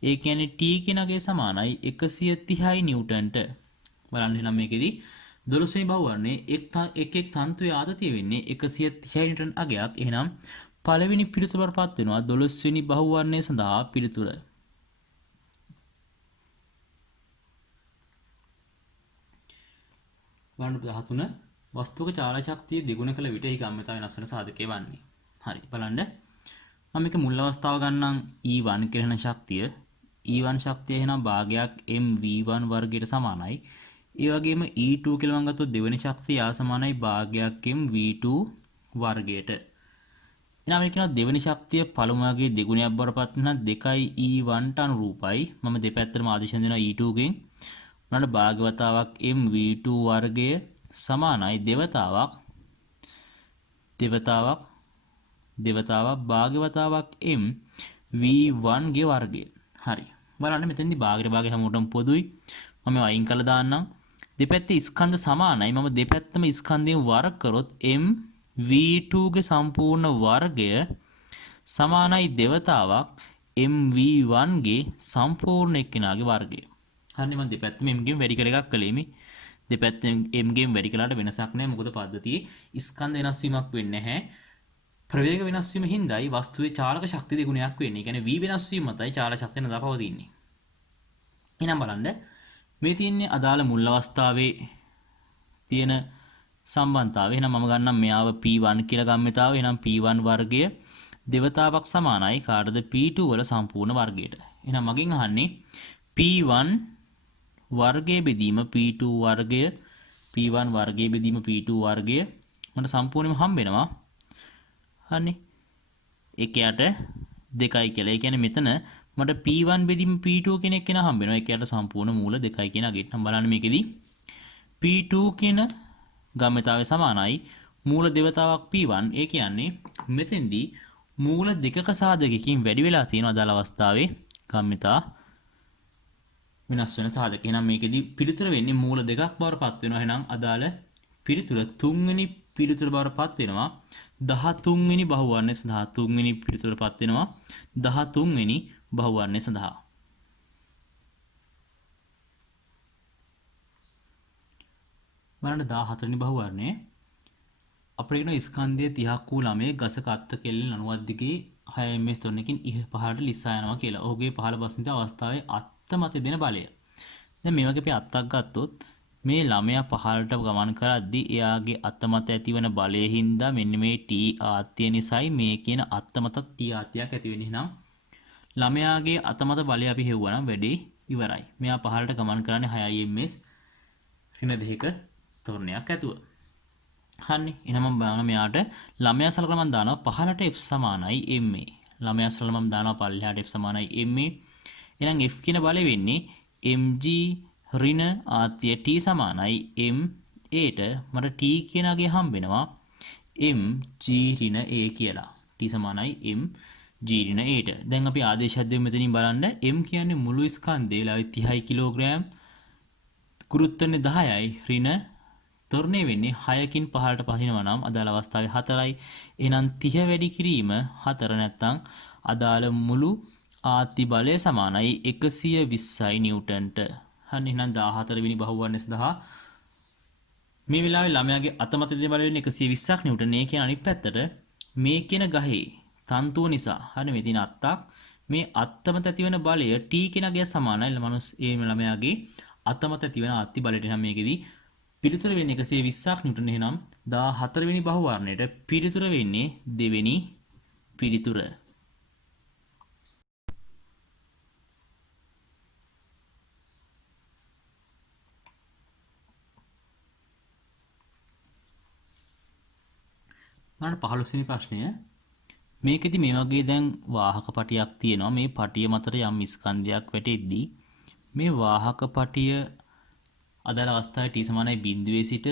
ඒ කියන්නේ t කියන අගය සමානයි 130යි නිව්ටන්ට. බලන්න එහෙනම් මේකෙදි 12 වෙනි බහුවර්ණයේ එක් තන්තුවේ ආතතිය වෙන්නේ 130යි නිව්ටන් අගයක්. එහෙනම් පළවෙනි පිළිතුර වලපත් වෙනවා 12 වෙනි බහුවර්ණය සඳහා පිළිතුර. බලන්න 13 වස්තුක චාලක ශක්තිය දෙගුණ කළ විට එහි ගම්‍යතා වෙනස් වෙන සාධකය වන්නේ. හරි. බලන්න මම මේක මුල් අවස්ථාව ගන්නම් E1 කියලා ශක්තිය. E1 ශක්තිය එහෙනම් භාගයක් mv1 වර්ගයට සමානයි. ඒ වගේම E2 කියලා මම ගත්තොත් දෙවෙනි ශක්තිය ආ සමානයි භාගයක් mv2 වර්ගයට. එහෙනම් මේ කියනවා දෙවෙනි ශක්තිය පළමුවගේ දෙගුණයක් බවටපත් වෙන 2යි E1ට අනුරූපයි. මම දෙපැත්තටම ආදේශ දෙනවා E2 ගෙන්. උනට භාගවතාවක් mv2 වර්ගය සමානයි දෙවතාවක් භාගවතාවක් mv1 ගේ වර්ගය. හරි. බලන්න මෙතෙන්දි භාගයට භාගය හැමෝටම පොදුයි. මම වයින් කරලා දාන්නම්. දෙපැත්තේ ස්කන්ධ සමානයි. මම දෙපැත්තම ස්කන්ධයෙන් වර්ග කරොත් mv2 ගේ සම්පූර්ණ වර්ගය සමානයි දෙවතාවක් mv1 ගේ සම්පූර්ණ එක්කෙනාගේ වර්ගය. හරිනේ. මම දෙපැත්තම m ගෙන් වැඩි කර එකක් කළේ මේ. දෙපැත්තෙන් m ගෙන් වැඩි කළාට වෙනසක් නැහැ. මොකද පද්ධතියේ ස්කන්ධ වෙනස් වීමක් වෙන්නේ නැහැ. ප්‍රවේග වෙනස් වීම හින්දායි වස්තුවේ චාලක ශක්තිය දෙගුණයක් වෙන්නේ. ඒ කියන්නේ v වෙනස් වීම මතයි චාලක ශක්තිය නදා පවතින්නේ. එහෙනම් බලන්න මේ තියෙන්නේ අදාළ මුල් අවස්ථාවේ තියෙන සම්බන්ධතාවය. එහෙනම් මම ගන්නම් මෙයාව p1 කියලා ගම්මිතාව. එහෙනම් p1 වර්ගය දෙවතාවක් සමානයි කාටද? p2 වල සම්පූර්ණ වර්ගයට. එහෙනම් මගෙන් අහන්නේ p1 වර්ගය බෙදීම p2 වර්ගය p1 වර්ගය බෙදීම p2 වර්ගය මට සම්පූර්ණයෙන්ම හම්බ වෙනවා. හරිනේ. එකයට 2යි කියලා. ඒ කියන්නේ මෙතන මට p1 බෙදීම p2 කියන එක හම්බ වෙනවා. එකයට සම්පූර්ණ මූල 2යි කියන අගෙට. බලන්න මේකෙදි p2 කියන ගම්මිතාවය සමානයි මූල දෙවතාවක් p1. ඒ කියන්නේ මෙතෙන්දී මූල දෙකක සාධකයකින් වැඩි වෙලා තියෙන අදාළ අවස්ථාවේ ගම්මිතා වෙනස් වෙන සාධක. එහෙනම් මේකෙදි පිළිතුර වෙන්නේ මූල දෙකක් බවට පත් වෙනවා. එහෙනම් අදාළ පිළිතුර 3 වෙනි පිළිතුර බවට පත් වෙනවා 13 වෙනි බහුවර්ණය සඳහා. 3 වෙනි පිළිතුරට පත් වෙනවා 13 වෙනි බහුවර්ණය සඳහා. බලන්න 14 වෙනි බහුවර්ණය අපිට කියන ස්කන්ධය 30ක් වූ ළමයේ ගසක අත්ත කෙල්ලෙන් 90 දිගේ 6 ms තොරණකින් පහළට ලිස්සා යනවා කියලා. ඔහුගේ පහළ බස්නිත අවස්ථාවේ අත්ත මත දෙන බලය. දැන් මේ වගේ අපි අත්තක් ගත්තොත් මේ ළමයා පහළට ගමන් කරද්දී එයාගේ අත්ත මත ඇතිවන බලයෙන් හින්දා මෙන්න මේ t ආත්‍ය නිසායි මේ කියන අත්ත මත t ආත්‍යයක් ඇති වෙන්නේ. එහෙනම් ළමයාගේ අත මත බලය අපි හෙව්වනම් වැඩේ ඉවරයි. මෙයා පහළට ගමන් කරන්නේ 6 ms ඍණ 2ක තොරණයක් ඇතුව. හරිනේ. එහෙනම් මම බලන්න මෙයාට ළමයා සලකලා මම දානවා පහළට f සමානයි ma. ළමයා සලකලා මම දානවා පල්ලෙහාට f සමානයි ma. එහෙනම් f කියන බලය වෙන්නේ mg ඍණ ආත්‍ය t සමානයි ma ට මට t කියන අගය හම්බ වෙනවා mg ඍණ a කියලා. t සමානයි mg G ඍණ Aට. දැන් අපි ආදේශයක් දෙමු මෙතනින් බලන්න. M කියන්නේ මුළු ස්කන්ධේ වෙලාවේ 30 කිලෝග්‍රෑම්, ගුරුත්වන්නේ 10යි, ඍණ ත්වරණය වෙන්නේ 6කින් 15ට පහිනවා නම් අදාළ අවස්ථාවේ 4යි. එහෙනම් 30 වැඩි කිරීම 4 නැත්නම් අදාළ මුළු ආත්ති බලය සමානයි 120යි නිව්ටන්ට. හරි එහෙනම් 14 වෙනි බහුවර්ණය සඳහා මේ වෙලාවේ ළමයාගේ අත මත දෙන බලය වෙන්නේ 120ක් නිව්ටන්. ඒ කියන අනිත් පැත්තට මේ කියන ගහේ තන්තුව නිසා හරි මේ තියෙන අත්තක් මේ අත්ත මත ඇතිවන බලය T කියන ගය සමානයි ළමයාගේ අත මත ඇතිවන ආත්ති බලයට. එහෙනම් මේකෙදි පිළිතුර වෙන්නේ 120ක් නිව්ටන්. එහෙනම් 14 වෙනි බහුවර්ණයට පිළිතුර වෙන්නේ දෙවෙනි පිළිතුර. මම 15 වෙනි ප්‍රශ්නය. මේකෙදි මේ වගේ දැන් වාහක පටියක් තියෙනවා. මේ පටිය මතට යම් ස්කන්ධයක් වැටෙද්දී මේ වාහක පටිය අදාළ අවස්ථාවේ t සමානයි 0 සිට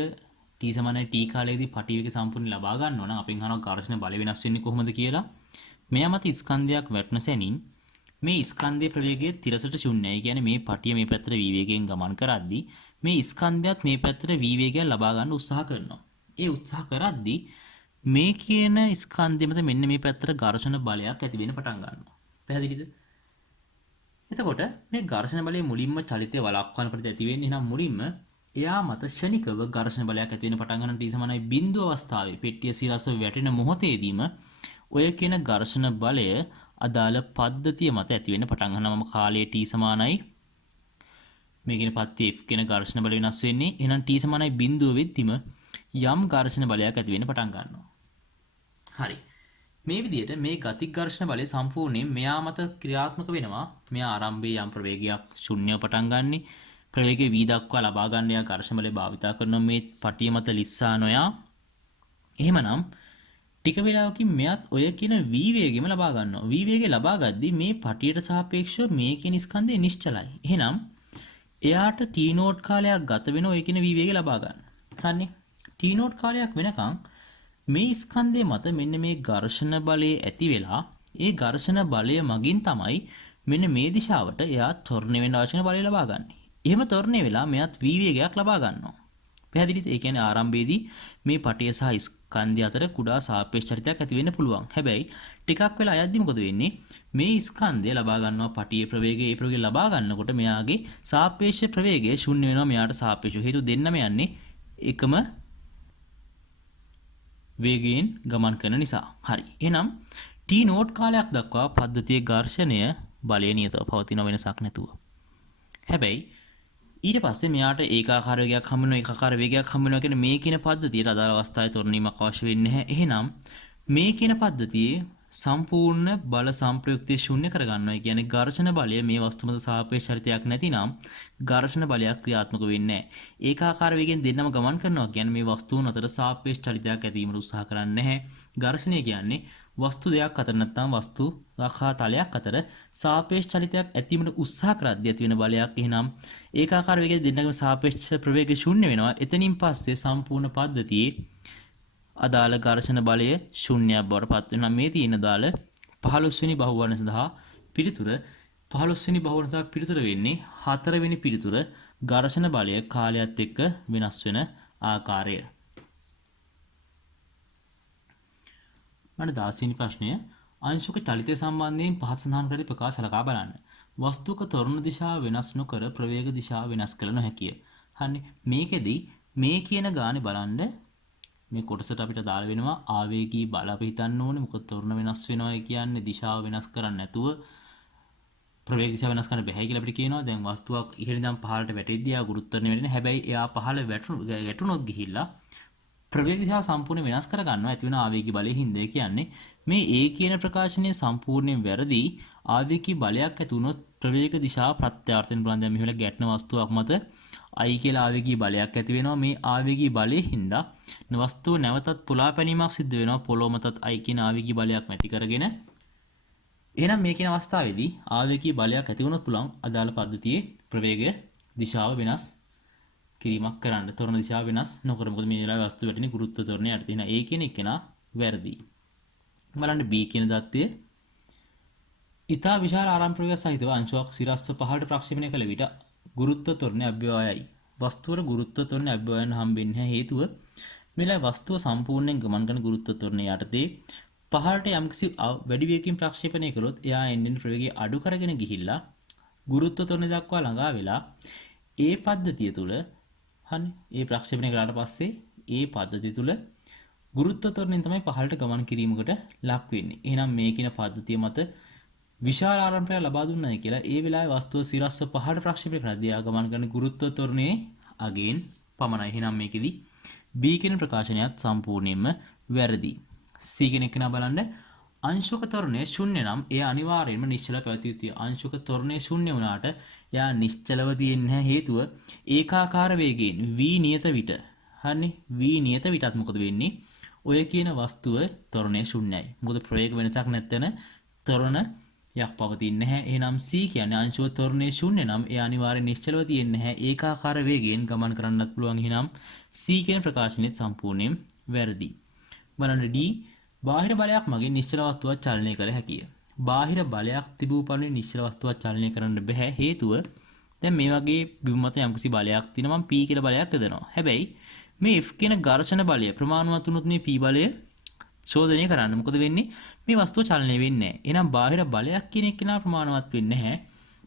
t සමානයි t කාලයේදී පටි වේගය සම්පූර්ණයෙන් ලබා ගන්න ඕන. අපෙන් අහනවා ඝර්ෂණ බලය වෙනස් වෙන්නේ කොහොමද කියලා. මෙයා මත ස්කන්ධයක් වැටෙන සැනින් මේ ස්කන්ධයේ ප්‍රවේගය තිරසට ශුන්‍යයි. කියන්නේ මේ පටිය මේ පැත්තට v වේගයෙන් ගමන් කරද්දී මේ ස්කන්ධයත් මේ පැත්තට v වේගයක් ලබා ගන්න උත්සාහ කරනවා. ඒ උත්සාහ කරද්දී මේ කියන ස්කන්ධය මත මෙන්න මේ පැත්තට ඝර්ෂණ බලයක් ඇති වෙන්න පටන් ගන්නවා. පැහැදිලිද? එතකොට මේ ඝර්ෂණ බලය මුලින්ම චලිතය වළක්වන පරිදි ඇති වෙන්නේ. එහෙනම් මුලින්ම එයා මත ෂණිකව ඝර්ෂණ බලයක් ඇති වෙන පටන් ගන්න t සමානයි 0 අවස්ථාවේ පෙට්ටිය සිරස වැටෙන මොහොතේදීම ඔය කියන ඝර්ෂණ බලය අදාළ පද්ධතිය මත ඇති වෙන්න පටන් ගන්නවා. මම කාලයේ t සමානයි මේ කියන පත්‍ය f කියන ඝර්ෂණ බලය වෙනස් වෙන්නේ. එහෙනම් t සමානයි 0 වෙද්දිම යම් ඝර්ෂණ බලයක් ඇති වෙන්න පටන් ගන්නවා. හරි. මේ විදිහට මේ ගතික ඝර්ෂණ බලය සම්පූර්ණයෙන් මෙයා මත ක්‍රියාත්මක වෙනවා. මෙයා ආරම්භයේ යම් ප්‍රවේගයක් ශුන්‍යව පටන් ගන්නෙ. ප්‍රවේගය v දක්වා ලබා ගන්න යා ඝර්ෂණ බලය භාවිතා කරන මේ පටිය මත ලිස්සා නොයා. එහෙමනම් ටික වෙලාවකින් මෙයත් ඔය කියන v වේගෙම ලබා ගන්නවා. v වේගය ලබා ගද්දී මේ පටියට සාපේක්ෂව මේ කියන ස්කන්ධය නිශ්චලයි. එහෙනම් එයාට t නෝට් කාලයක් ගත වෙන ඔය කියන v වේගය ලබා ගන්න. හරිනේ. t නෝට් කාලයක් වෙනකන් මේ ස්කන්ධය මත මෙන්න මේ ඝර්ෂණ බලය ඇති වෙලා ඒ ඝර්ෂණ බලය මගින් තමයි මෙන්න මේ දිශාවට එයා ත්වරණය වෙන්න අවශ්‍ය බලය ලබා ගන්න. එහෙම ත්වරණය වෙලා මෙයාත් v වේගයක් ලබා ගන්නවා. පැහැදිලිද? ඒ කියන්නේ ආරම්භයේදී මේ පටිය සහ ස්කන්ධය අතර කුඩා සාපේක්ෂ චරිතයක් ඇති වෙන්න පුළුවන්. හැබැයි ටිකක් වෙලා යද්දි මොකද වෙන්නේ? මේ ස්කන්ධය ලබා ගන්නවා පටියේ ප්‍රවේගය. ඒ ප්‍රවේගය ලබා ගන්නකොට මෙයාගේ සාපේක්ෂ ප්‍රවේගය ශුන්‍ය වෙනවා මෙයාට සාපේක්ෂව. හේතුව දෙන්නම යන්නේ එකම වේගයෙන් ගමන් කරන නිසා. හරි. එහෙනම් t නෝට් කාලයක් දක්වා පද්ධතියේ ඝර්ෂණය බලය නියතව පවතින වෙනසක් නැතුව. හැබැයි ඊට පස්සේ මෙයාට ඒකාකාර වේගයක් හම්බ වෙනවා, ඒකාකාර වේගයක් හම්බ වෙනවා කියන මේ කියන පද්ධතියට අදාළ අවස්ථාවේ තොරණීමක් අවශ්‍ය වෙන්නේ නැහැ. එහෙනම් මේ කියන පද්ධතියේ සම්පූර්ණ බල සම්ප්‍රයුක්තය ශුන්‍ය කරගන්නවා. ඒ කියන්නේ ඝර්ෂණ බලය මේ වස්තු මත සාපේක්ෂ චරිතයක් නැතිනම් ඝර්ෂණ බලයක් ක්‍රියාත්මක වෙන්නේ නැහැ. ඒකාකාර වේගෙන් දෙන්නම ගමන් කරනවා කියන්නේ මේ වස්තුන් අතර සාපේක්ෂ චරිතයක් ඇතිවීමට උත්සාහ කරන්නේ නැහැ. ඝර්ෂණය කියන්නේ වස්තු දෙකක් අතර නැත්නම් වස්තු රාඛා තලයක් අතර සාපේක්ෂ චලිතයක් ඇතිවීමට උත්සාහ කරද්දී ඇති වෙන බලයක්. එහෙනම් ඒකාකාර වේගයෙන් දෙන්නගම සාපේක්ෂ ප්‍රවේගය ශුන්‍ය වෙනවා. එතනින් පස්සේ සම්පූර්ණ පද්ධතියේ අදාළ ඝර්ෂණ බලය ශුන්‍යයක් බවට පත් වෙනවා. මේ තියෙන දාල 15 වෙනි බහුවර්ණ සඳහා පිළිතුර 15 වෙනි බහුවර්ණ සඳහා පිළිතුර වෙන්නේ 4 වෙනි පිළිතුර ඝර්ෂණ බලය කාලයත් එක්ක වෙනස් වෙන ආකාරය. මට 16 වෙනි ප්‍රශ්නය අංශුක චලිතය සම්බන්ධයෙන් පහත සඳහන් කර ප්‍රකාශ සලකා බලන්න. වස්තුක ත්වරණ දිශාව වෙනස් නොකර ප්‍රවේග දිශාව වෙනස් කළ නොහැකිය. හරිනේ. මේකෙදි මේ කියන ගානේ බලන්න මේ කොටසට අපිට දාලා වෙනවා ආවේගී බල අපි හිතන්න ඕනේ. මොකද ත්වරණ වෙනස් වෙනවා කියන්නේ දිශාව වෙනස් කරන්නේ නැතුව ප්‍රවේග දිශාව වෙනස් කරන්න බැහැ කියලා අපිට කියනවා. දැන් වස්තුවක් ඉහළ ඉඳන් පහළට වැටෙද්දී ආ ගුරුත්වරණය වෙන්නේ. හැබැයි එයා පහළ වැටුනොත් ගිහිල්ලා ප්‍රවේග දිශාව සම්පූර්ණයෙන් වෙනස් කර ගන්නවා ඇති වෙන ආවේගී බලය හින්දා. කියන්නේ මේ A කියන ප්‍රකාශනය සම්පූර්ණයෙන් වැරදි. ආවේගී බලයක් ඇති වුණොත් ප්‍රවේග දිශාව ප්‍රත්‍යාර්ථයෙන් බලන දැන් මෙහෙම ගැටෙන වස්තුවක් මත I කියලා ආවේගී බලයක් ඇති වෙනවා. මේ ආවේගී බලයේ හින්දා වස්තුව නැවතත් පුලා පැනීමක් සිද්ධ වෙනවා. පොළොව මතත් I කියන ආවේගී බලයක් නැති කරගෙන. එහෙනම් මේ කියන අවස්ථාවේදී ආවේගී බලයක් ඇති වුණොත් පුළුවන් අදාළ පද්ධතියේ ප්‍රවේගය දිශාව වෙනස් කිරීමක් කරන්න. ත්වරණ දිශාව වෙනස් නොකර. මොකද මේ වෙලාවේ වස්තුව වැටෙන්නේ ගුරුත්ව ත්වරණය යටතේ. එහෙනම් A කියන එක නා වැරදි. බලන්න B කියන தත්ත්වය ඉතා විශාල ආරම්භ ප්‍රවේගයක් සහිතව අංශුවක් සිරස්ව පහළට ප්‍රක්ෂේපණය කළ විට ගුරුත්ව ත්වරණය අභ්‍යවයයි. වස්තුවර ගුරුත්ව ත්වරණය අභ්‍යවයන් හම්බෙන්නේ නැහැ. හේතුව මෙලයි වස්තුව සම්පූර්ණයෙන් ගමන් කරන ගුරුත්ව ත්වරණය යටතේ පහළට යම්කිසි වැඩි වේගකින් ප්‍රක්ෂේපණය කළොත් එයා එන්නේ ප්‍රවේගය අඩු කරගෙන ගිහිල්ලා ගුරුත්ව ත්වරණය දක්වා ළඟා වෙලා ඒ පද්ධතිය තුල හන්නේ ඒ ප්‍රක්ෂේපණය කළාට පස්සේ ඒ පද්ධතිය තුල ගුරුත්ව ත්වරණයෙන් තමයි පහළට ගමන් කිරීමකට ලක් වෙන්නේ. එහෙනම් මේ කියන පද්ධතිය මත විශාල ආරම්භයක් ලබා දුන්නයි කියලා ඒ වෙලාවේ වස්තුව සිරස්ව පහළට ප්‍රක්ෂේපණය කරද්දී ආගමන කරන ගුරුත්ව ත්වරණයේ අගෙන් පමණයි. එහෙනම් මේකෙදි B කියන ප්‍රකාශනයත් සම්පූර්ණයෙන්ම වැරදි. C කියන එක නා බලන්න අංශුක ත්වරණය ශුන්‍ය නම් එය අනිවාර්යයෙන්ම නිශ්චල පැවතිය යුතුයි. අංශුක ත්වරණය ශුන්‍ය වුණාට එයා නිශ්චලව තියෙන්නේ නැහැ. හේතුව ඒකාකාර වේගයෙන් v නියත විට හරිනේ v නියත විටත් මොකද වෙන්නේ? ඔය කියන වස්තුව ත්වරණය ශුන්‍යයි. මොකද ප්‍රවේග වෙනසක් නැත්නම් ත්වරණ යක් පවතින්නේ නැහැ. එහෙනම් C කියන්නේ අංශුව ත්වරණය ශුන්‍ය නම් ඒ අනිවාර්යෙන් නිශ්චලව තියෙන්නේ නැහැ. ඒකාකාර වේගයෙන් ගමන් කරන්නත් පුළුවන්. එහෙනම් C කියන ප්‍රකාශනය සම්පූර්ණයෙන් වැරදි. බලන්න D බාහිර බලයක් මගින් නිශ්චල වස්තුවක් චලනය කර හැකිය. බාහිර බලයක් තිබූ පරිදි නිශ්චල වස්තුවක් චලනය කරන්න බෑ. හේතුව දැන් මේ වගේ බිම මත යම්කිසි බලයක් තියෙනවා. මම P කියලා බලයක් යදනවා. හැබැයි මේ F කියන ඝර්ෂණ බලය ප්‍රමාණවත් වුණොත් මේ P බලය ශෝධනය කරන්න මොකද වෙන්නේ? මේ වස්තුව චලනය වෙන්නේ නැහැ. එහෙනම් බාහිර බලයක් කියන එක නා ප්‍රමාණවත් වෙන්නේ නැහැ.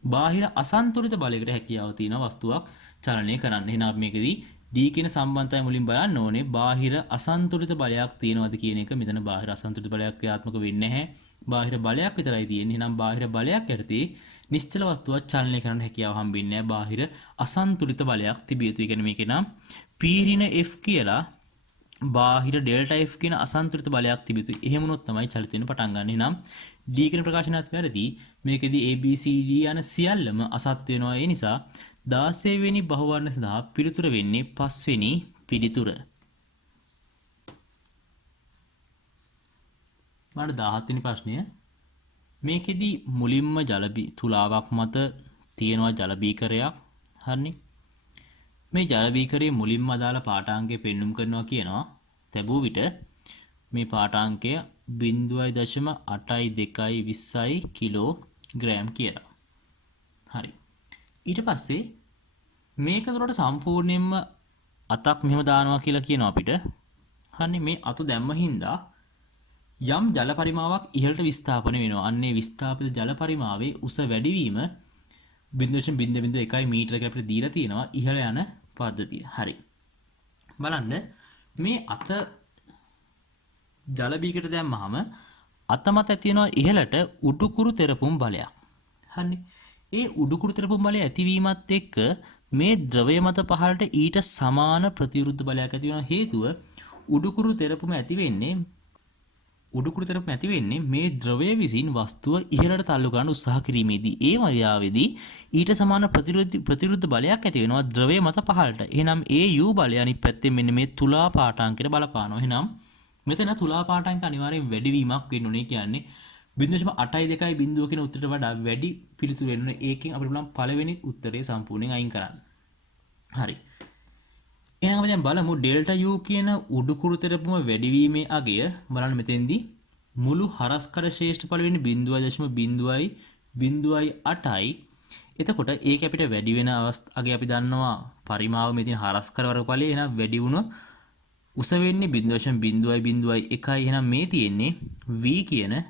බාහිර අසන්තුලිත බලයකට හැකියාව තියෙන වස්තුවක් චලනය කරන්න. එහෙනම් මේකෙදී D කියන සම්බන්ධය මුලින් බලන්න ඕනේ. බාහිර අසන්තුලිත බලයක් තියෙනවද කියන එක. මෙතන බාහිර අසන්තුලිත බලයක් ක්‍රියාත්මක වෙන්නේ නැහැ. බාහිර බලයක් විතරයි තියෙන්නේ. එහෙනම් බාහිර බලයක් යටතේ නිශ්චල වස්තුවක් චලනය කරන්න හැකියාව හම්බෙන්නේ නැහැ. බාහිර අසන්තුලිත බලයක් තිබිය යුතුයි. කියන්නේ මේකේ නම් P F කියලා බාහිර ඩෙල්ටා F කියන අසන්තුලිත බලයක් තිබිය යුතුයි. එහෙම වුණොත් තමයි චලිත වෙන්න පටන් ගන්න. එහෙනම් D කියන ප්‍රකාශනයත් වැරදි. මේකෙදි A B C D යන සියල්ලම අසත් වෙනවා. ඒ නිසා 16 වෙනි බහුවර්ණ සඳහා පිළිතුර වෙන්නේ 5 වෙනි පිළිතුර. මට 17 වෙනි ප්‍රශ්නය. මේකෙදි මුලින්ම ජල තුලාවක් මත තියෙනවා ජල බීකරයක්. හරිනේ. මේ ජල බීකරයේ මුලින්ම අදාළ පාඨාංකය පෙන්눔 කරනවා කියනවා. තැබූ විට මේ පාඨාංකය 0.8220 කිලෝග්‍රෑම් කියලා. හරි. ඊට පස්සේ මේක තුරට සම්පූර්ණයෙන්ම අතක් මෙහෙම දානවා කියලා කියනවා අපිට. හරිනේ මේ අත දැම්ම හින්දා යම් ජල පරිමාවක් ඉහළට විස්ථාපන වෙනවා. අන්නේ විස්ථාපිත ජල පරිමාවේ උස වැඩිවීම 0.01 මීටර කියලා අපිට දීලා තියෙනවා ඉහළ යන පද්ධතිය. හරි. බලන්න මේ අත ජල බීකට දැම්මහම අත මත ඇති වෙනවා ඉහළට උඩුකුරු තෙරපුම් බලයක්. හරිනේ. ඒ උඩුකුරු තෙරපුම් බලය ඇතිවීමත් එක්ක මේ ද්‍රවය මත පහළට ඊට සමාන ප්‍රතිවිරුද්ධ බලයක් ඇති වෙනවා. හේතුව උඩුකුරු තෙරපුම ඇති වෙන්නේ මේ ද්‍රවය විසින් වස්තුව ඉහළට තල්ලු කරන්න උත්සාහ කිරීමේදී. ඒ වයාවේදී ඊට සමාන ප්‍රතිවිරුද්ධ බලයක් ඇති වෙනවා ද්‍රවය මත පහළට. එහෙනම් ඒ U බලය අනිත් පැත්තෙන් මෙන්න මේ තුලා පාඨාංකයට බලපානවා. එහෙනම් මෙතන තුලා පාඨාංක අනිවාර්යෙන් වැඩිවීමක් වෙන්න ඕනේ. කියන්නේ 0.82 බිඳුව කියන උත්තරයට වඩා වැඩි පිළිතුරු වෙන්න ඕනේ. ඒකෙන් අපිට පුළුවන් පළවෙනි උත්තරේ සම්පූර්ණයෙන් අයින් කරන්න. හරි. එහෙනම් අපි දැන් බලමු ඩෙල්ටා U කියන උඩුකුරු තෙරපුම වැඩිවීමේ අගය බලන්න මෙතෙන්දී මුළු හරස්කඩ ශ්‍රේෂ්ඨඵල වෙන්නේ 0.0.08යි. එතකොට ඒක අපිට වැඩි වෙන අගය අපි දන්නවා පරිමාව මෙතන හරස්කඩ වර්ගඵලය. එහෙනම් වැඩි වුණ උස වෙන්නේ 0.0.01යි. එහෙනම් මේ තියෙන්නේ V කියන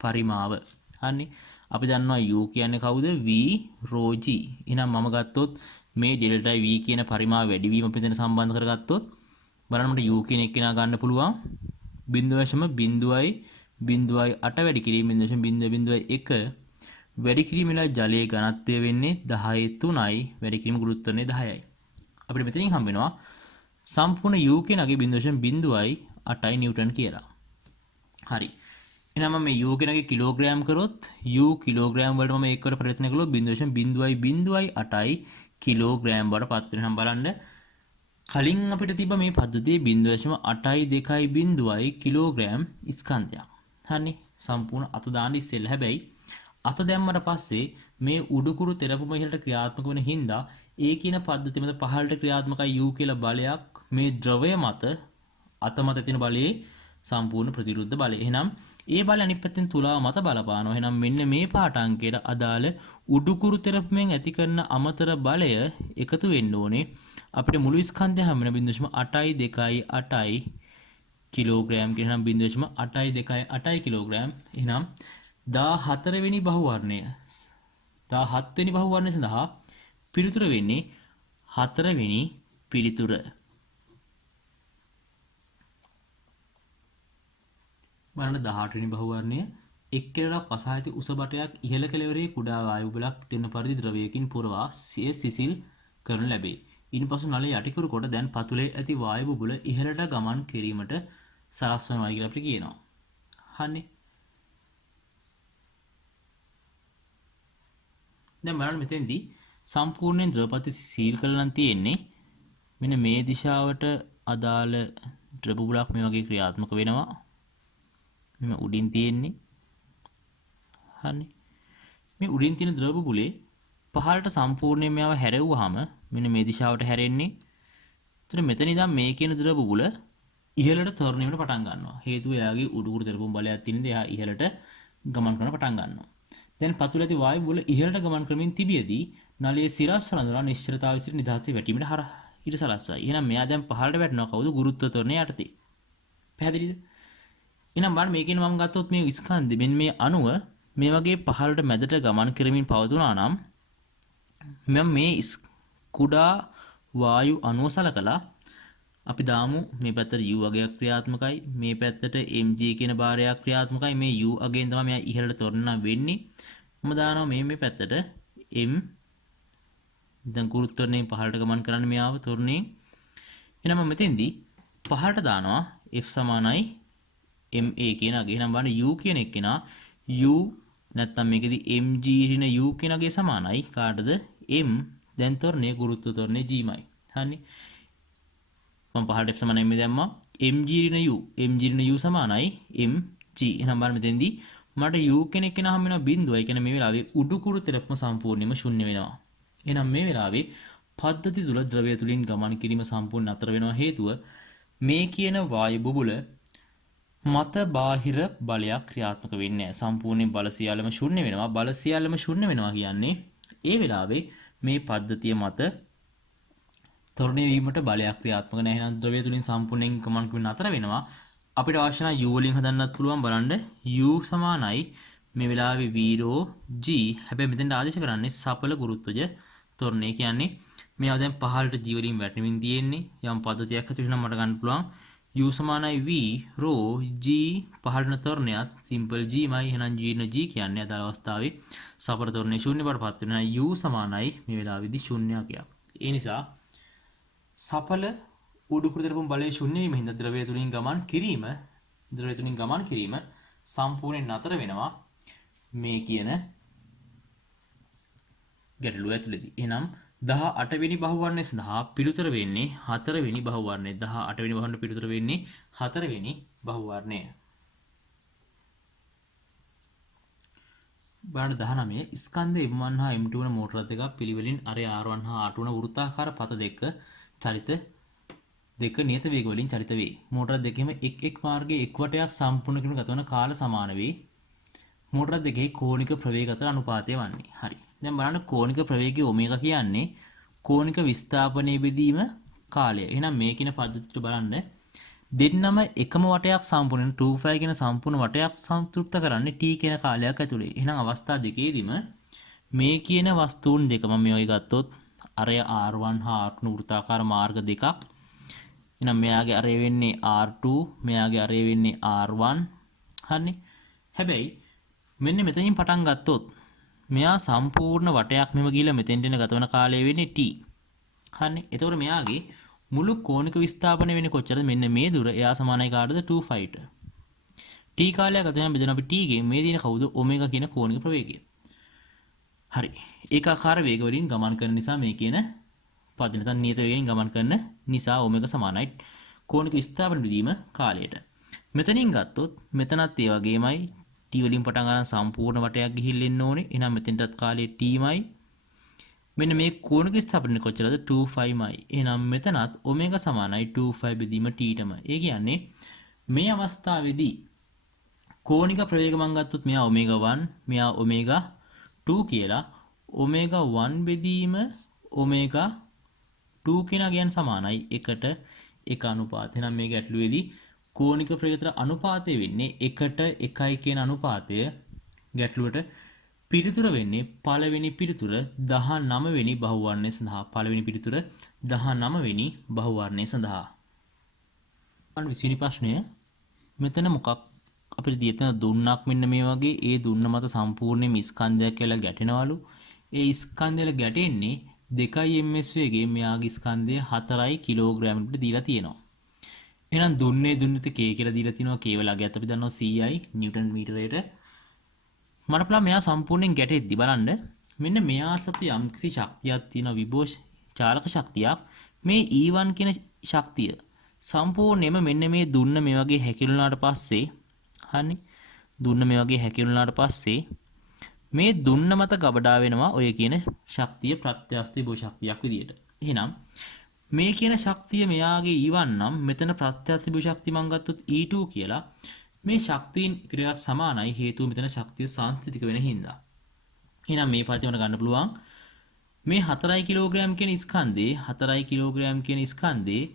පරිමාව. හරිනේ. අපි දන්නවා U කියන්නේ කවුද? V rho g. එහෙනම් මම ගත්තොත් මේ ඩෙල්ටා V කියන පරිමාව වැඩිවීම අපි මෙතන සම්බන්ධ කරගත්තොත් බලන්න මට U කියන එක නා ගන්න පුළුවන් 0.08 වැඩි කිරීම 0.01 වැඩි කිරීම වල ජලයේ ඝනත්වය වෙන්නේ 10/3යි වැඩි කිරීම ගුරුත්වය 10යි. අපිට මෙතනින් හම්බ වෙනවා සම්පූර්ණ U කියන අගේ 0.08යි නිව්ටන් කියලා. හරි. එහෙනම් මම මේ U කියන අගේ කිලෝග්‍රෑම් කරොත් U කිලෝග්‍රෑම් වලට මම ඒක කර ප්‍රයත්න කළොත් 0.008යි කිලෝග්‍රෑම් වලට පත් වෙනවා. බලන්න කලින් අපිට තිබ්බ මේ පද්ධතියේ 0.82 කිලෝග්‍රෑම් ස්කන්ධයක්. හරිනේ. සම්පූර්ණ අත දාන්න ඉස්සෙල්ලා. හැබැයි අත දැම්මට පස්සේ මේ උඩුකුරු තෙරපුම ඉහළට ක්‍රියාත්මක වෙන හින්දා ඒ කියන පද්ධතිය මත පහළට ක්‍රියාත්මකයි U කියලා බලයක් මේ ද්‍රවය මත අත මත තියෙන බලයේ සම්පූර්ණ ප්‍රතිවිරුද්ධ බලය. එහෙනම් ඒ බලය අනිත් පැත්තෙන් තුලාව මත බලපානවා. එහෙනම් මෙන්න මේ පාට අංකයට අදාළ උඩුකුරු තෙරපුමෙන් ඇති කරන අමතර බලය එකතු වෙන්න ඕනේ. අපිට මුළු ස්කන්ධය හැම වෙන 0.828 කිලෝග්‍රෑම් කියන නම් 0.828 කිලෝග්‍රෑම්. එහෙනම් 14 වෙනි බහුවර්ණය 17 වෙනි බහුවර්ණය සඳහා පිළිතුර වෙන්නේ 4 වෙනි පිළිතුර. බලන්න 18 වෙනි බහුවර්ණය එක් කෙළවරක් වසා ඇති උස බටයක් ඉහළ කෙළවරේ කුඩා වායු බුලක් දෙන පරිදි ද්‍රවයකින් පුරවා සිසිල් කරනු ලැබේ. ඉන්පසු නලය යටිකුරු කොට දැන් පතුලේ ඇති වායු බුබුල ඉහළට ගමන් කිරීමට සලස්වනවා කියලා අපිට කියනවා. හරිනේ. දැන් බලන්න මෙතෙන්දී සම්පූර්ණයෙන් ද්‍රවපති සීල් කරලා නම් තියෙන්නේ. මෙන්න මේ දිශාවට අදාළ ද්‍රව බුබුලක් මේ වගේ ක්‍රියාත්මක වෙනවා. මෙන්න උඩින් තියෙන්නේ. හරිනේ. මේ උඩින් තියෙන ද්‍රව බුබුලේ පහළට සම්පූර්ණයෙන් මේව හැරෙව්වහම මෙන්න මේ දිශාවට හැරෙන්නේ. එතන මෙතන ඉඳන් මේ කියන ද්‍රව බුබුල ඉහළට ත්වරණය වෙන්න පටන් ගන්නවා. හේතුව එයාගේ උඩුකුරු තෙරපුම් බලයක් තියෙන දේ එයා ඉහළට ගමන් කරන පටන් ගන්නවා. දැන් පතුල ඇති වායු බුබුල ඉහළට ගමන් කරමින් තිබියදී නලයේ සිරස් වළඳලා නිශ්චලතාවය සිට නිදහසේ වැටීමට ඉඩ සලස්වයි. එහෙනම් මෙයා දැන් පහළට වැටෙනවා කවුද? ගුරුත්ව ත්වරණය යටතේ. පැහැදිලිද? එහෙනම් බලන්න මේකෙන් මම ගත්තොත් මේ ස්කන්ධෙ මෙන්න මේ අණුව මේ වගේ පහළට මැදට ගමන් කරමින් පවතුනා නම් මම මේ කුඩා වායු අණුව සලකලා අපි දාමු මේ පැත්තට u අගයක් ක්‍රියාත්මකයි, මේ පැත්තට mg කියන භාරයක් ක්‍රියාත්මකයි. මේ u අගයෙන් තමයි මෙයා ඉහළට ත්වරණ වෙන්නේ. මම දානවා මේ පැත්තට m දැන් ගුරුත්වයෙන් පහළට ගමන් කරන්න මෙයාව ත්වරණේ. එහෙනම් මම මෙතෙන්දී පහළට දානවා f සමානයි ma කියන අගය. එහෙනම් බලන්න u කියන එක්කෙනා u නැත්තම් මේකෙදි mg ඍණ u කියනගේ සමානයි කාටද? m දැන් ත්වරණේ ගුරුත්ව ත්වරණේ g මයි. හරිනේ. මම පහළට f සමානයි මේ දැම්මා. mg ඍණ u සමානයි mg. එහෙනම් බලන්න මෙතෙන්දී මට u කෙනෙක් කෙනා හම් වෙනවා බිඳුව. ඒ කියන්නේ මේ වෙලාවේ උඩුකුරු තෙරපම සම්පූර්ණයෙන්ම ශුන්‍ය වෙනවා. එහෙනම් මේ වෙලාවේ පද්ධති තුල ද්‍රවය තුලින් ගමන් කිරීම සම්පූර්ණ නතර වෙනවා. හේතුව මේ කියන වායු බුබුල මත බාහිර බලයක් ක්‍රියාත්මක වෙන්නේ නැහැ. සම්පූර්ණයෙන් බල සියල්ලම ශුන්‍ය වෙනවා. බල සියල්ලම ශුන්‍ය වෙනවා කියන්නේ ඒ වෙලාවේ මේ පද්ධතිය මත ත්වරණය වීමට බලයක් ක්‍රියාත්මක නැහැ. එහෙනම් ද්‍රවය තුලින් සම්පූර්ණයෙන් ගමන් කිරීම නතර වෙනවා. අපිට අවශ්‍ය නම් u වලින් හදන්නත් පුළුවන්. බලන්න u සමානයි මේ වෙලාවේ v g. හැබැයි මෙතෙන්ට ආදේශ කරන්නේ සපල ගුරුත්වජ ත්වරණය. කියන්නේ මේවා දැන් පහළට g වලින් වැටෙමින් තියෙන්නේ. යම් පද්ධතියක් ඇතුළේ නම් මට ගන්න පුළුවන් u සමානයි v g පහළට ත්වරණයත් සිම්පල් g මයි. එහෙනම් g න g කියන්නේ අදාළ අවස්ථාවේ සපල ත්වරණය ශූන්‍ය බවටපත් වෙනවා. u සමානයි මේ වෙලාවේදී ශූන්‍යයක්. ඒ නිසා සපල උඩුකුරු තෙරපුම් බලයේ ශුන්‍ය වීම හින්දා ද්‍රවය තුලින් ගමන් කිරීම සම්පූර්ණයෙන් නතර වෙනවා මේ කියන ගැටලුව ඇතුළේදී. එහෙනම් 18 වෙනි බහුවර්ණය සඳහා පිළිතුර වෙන්නේ 4 වෙනි බහුවර්ණය. 18 වෙනි බහුවර්ණයට පිළිතුර වෙන්නේ 4 වෙනි බහුවර්ණය. බලන්න 19 ස්කන්ධ M1 හා M2 වන මෝටර දෙකක් පිළිවෙලින් අරය R1 හා R2 වන වෘත්තාකාර පත දෙක චලිත දෙක නියත වේග වලින් චලිත වේ. මෝටර දෙකෙම එක් මාර්ගයේ එක් වටයක් සම්පූර්ණ කිරීම ගත වන කාල සමාන වේ. මෝටර දෙකේ කෝණික ප්‍රවේග අතර අනුපාතය වන්නේ. හරි. දැන් බලන්න කෝණික ප්‍රවේගය ඔමේගා කියන්නේ කෝණික විස්ථාපනයේ බෙදීම කාලය. එහෙනම් මේ කියන පද්ධතියට බලන්න දෙන්නම එකම වටයක් සම්පූර්ණ 2π කියන සම්පූර්ණ වටයක් සන්තුෂ්ත කරන්නේ t කියන කාලයක් ඇතුලේ. එහෙනම් අවස්ථා දෙකේදීම මේ කියන වස්තුන් දෙක මම මේ වගේ ගත්තොත් අරය R1 හා R2 වෘත්තාකාර මාර්ග දෙකක්. එහෙනම් මෙයාගේ අරය වෙන්නේ R2, මෙයාගේ අරය වෙන්නේ R1. හරිනේ. හැබැයි මෙන්න මෙතනින් පටන් ගත්තොත් මෙයා සම්පූර්ණ වටයක් මෙම ගිහලා මෙතෙන්ට එන ගත වන කාලය වෙන්නේ t. හරිනේ. එතකොට මෙයාගේ මුළු කෝණික විස්ථාපනය වෙන්නේ කොච්චරද? මෙන්න මේ දුර එයා සමානයි කාටද? 2πට. t කාලයක් ගත වෙන බෙදන අපි t ගේ මේ දින කවුද? ඔමේගා කියන කෝණික ප්‍රවේගය. හරි. ඒකාකාර වේග වලින් ගමන් කරන නිසා මේ කියන පද නැත්නම් නියත වේගයෙන් ගමන් කරන නිසා ඔමේගා සමානයි කෝණික විස්ථාපන බෙදීම කාලයට. මෙතනින් ගත්තොත් මෙතනත් ඒ වගේමයි t වලින් පටන් ගන්න සම්පූර්ණ වටයක් ගිහිල්ලා එන්න ඕනේ. එහෙනම් මෙතෙන්ටත් කාලය t මයි. මෙන්න මේ කෝණික විස්ථාපනය කොච්චරද? 2π මයි. එහෙනම් මෙතනත් ඔමේගා සමානයි 2π බෙදීම t ටම. ඒ කියන්නේ මේ අවස්ථාවේදී කෝණික ප්‍රවේග මං ගත්තොත් මෙයා ඔමේගා 1 මෙයා ඔමේගා 2 කියලා ඔමේගා 1 බෙදීම ඔමේගා 2 කියන ගයන් සමානයි 1ට 1 අනුපාතය. එහෙනම් මේ ගැටලුවේදී කෝණික ප්‍රවේගතර අනුපාතය වෙන්නේ 1ට 1යි කියන අනුපාතය. ගැටලුවට පිළිතුර වෙන්නේ පළවෙනි පිළිතුර 19 වෙනි බහුවර්ණය සඳහා. පළවෙනි පිළිතුර 19 වෙනි බහුවර්ණය සඳහා. 20 වෙනි ප්‍රශ්නය මෙතන මොකක් අපිට දියතන දුන්නක් මෙන්න මේ වගේ ඒ දුන්න මත සම්පූර්ණයෙන්ම ස්කන්ධයක් කියලා ගැටෙනවලු. ඒ ස්කන්ධය වල ගැටෙන්නේ 2 ms වේගයේ මෙයාගේ ස්කන්ධය 4 කිලෝග්‍රෑමකට දීලා තියෙනවා. එහෙනම් දුන්නේත් k කියලා දීලා තිනවා. k වල අගයත් අපි දන්නවා CI නිව්ටන් මීටරයට. මට බලන්න මෙයා සම්පූර්ණයෙන් ගැටෙද්දි බලන්න මෙන්න මෙයා සතු යම්කිසි ශක්තියක් තියෙනවා විභව චාලක ශක්තියක්. මේ E1 කියන ශක්තිය සම්පූර්ණයෙන්ම මෙන්න මේ දුන්න මේ වගේ හැකිලුණාට පස්සේ හරි දුන්න මේ වගේ හැකිලුණාට පස්සේ මේ දුන්න මත ගබඩා වෙනවා ඔය කියන ශක්තිය ප්‍රත්‍යස්ත විභව ශක්තියක් විදියට. එහෙනම් මේ කියන ශක්තිය මෙයාගේ E1 නම් මෙතන ප්‍රත්‍යස්ත විභව ශක්තිය මං ගත්තොත් E2 කියලා මේ ශක්තියින් ක්‍රියාවක් සමානයි. හේතුව මෙතන ශක්තිය සංස්ථිතික වෙන හින්දා. එහෙනම් මේ පදේ වල ගන්න පුළුවන් මේ 4 කිලෝග්‍රෑම් කියන ස්කන්ධේ 4 කිලෝග්‍රෑම් කියන ස්කන්ධේ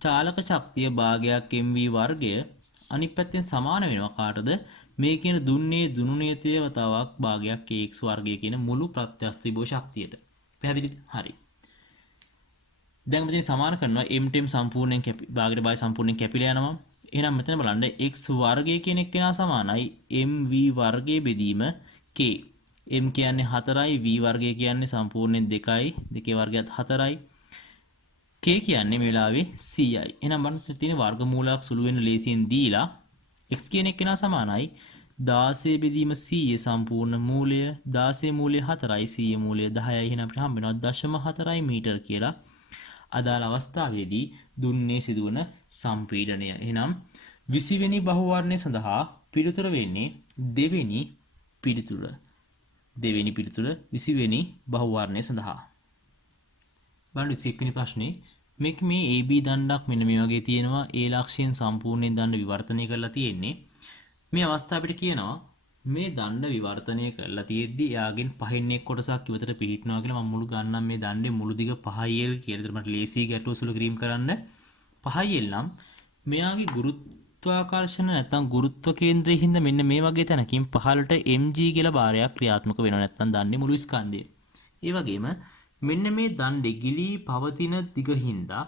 චාලක ශක්තිය භාගයක් mv වර්ගය අනිත් පැත්තෙන් සමාන වෙනවා කාටද මේ කියන දුන්නේ දුනුනේතය වතාවක් භාගයක් kx වර්ගය කියන මුළු ප්‍රත්‍යස්ත විභව ශක්තියට. පැහැදිලිද? හරි. දැන් මෙතන සමාන කරනවා m සම්පූර්ණයෙන් භාගයට භාගය සම්පූර්ණයෙන් කැපිලා යනවා. එහෙනම් මෙතන බලන්න x වර්ගය කියන එක කෙනා සමානයි mv වර්ගයේ බෙදීම k. m කියන්නේ 4යි v වර්ගය කියන්නේ සම්පූර්ණයෙන් 2යි 2 වර්ගයත් 4යි k කියන්නේ මේ වෙලාවේ 100යි. එහෙනම් බලන්න තියෙන වර්ගමූලයක් සුළු වෙන ලේසියෙන් දීලා x කියන එක කෙනා සමානයි 16 බෙදීම 100 සම්පූර්ණ මූලය 16 මූලය 4යි 100 මූලය 10යි. එහෙනම් අපිට හම්බ වෙනවා 0.4 මීටර කියලා. අදාළ අවස්ථාවේදී දුන්නේ සිදුවන සම්පීඩනය. එහෙනම් 20 වෙනි බහුවර්ණය සඳහා පිළිතුර වෙන්නේ දෙවෙනි පිළිතුර. දෙවෙනි පිළිතුර 20 වෙනි බහුවර්ණය සඳහා. බලන්න 21 වෙනි ප්‍රශ්නේ මේක මේ AB දණ්ඩක් මෙන්න මේ වගේ තියෙනවා. A ලක්ෂයෙන් සම්පූර්ණයෙන් දණ්ඩ විවර්තනය කරලා තියෙන්නේ. මේ අවස්ථාව අපිට කියනවා මේ දණ්ඩ විවර්තනය කරලා තියෙද්දි එයාගෙන් පහෙන් එක් කොටසක් ඉවතට පිහිටනවා කියලා. මම මුළු ගන්නම් මේ දණ්ඩේ මුළු දිග 5L කියලා. ඒතර මට ලේසි ගැටුව සුළු කිරීම කරන්න 5L නම් මෙයාගේ ගුරුත්වාකර්ෂණ නැත්නම් ගුරුත්ව කේන්ද්‍රයේ හින්දා මෙන්න මේ වගේ තැනකින් පහළට mg කියලා භාරයක් ක්‍රියාත්මක වෙනවා. නැත්නම් දණ්ඩේ මුළු ස්කන්ධය. ඒ වගේම මෙන්න මේ දණ්ඩේ ගිලී පවතින දිග හින්දා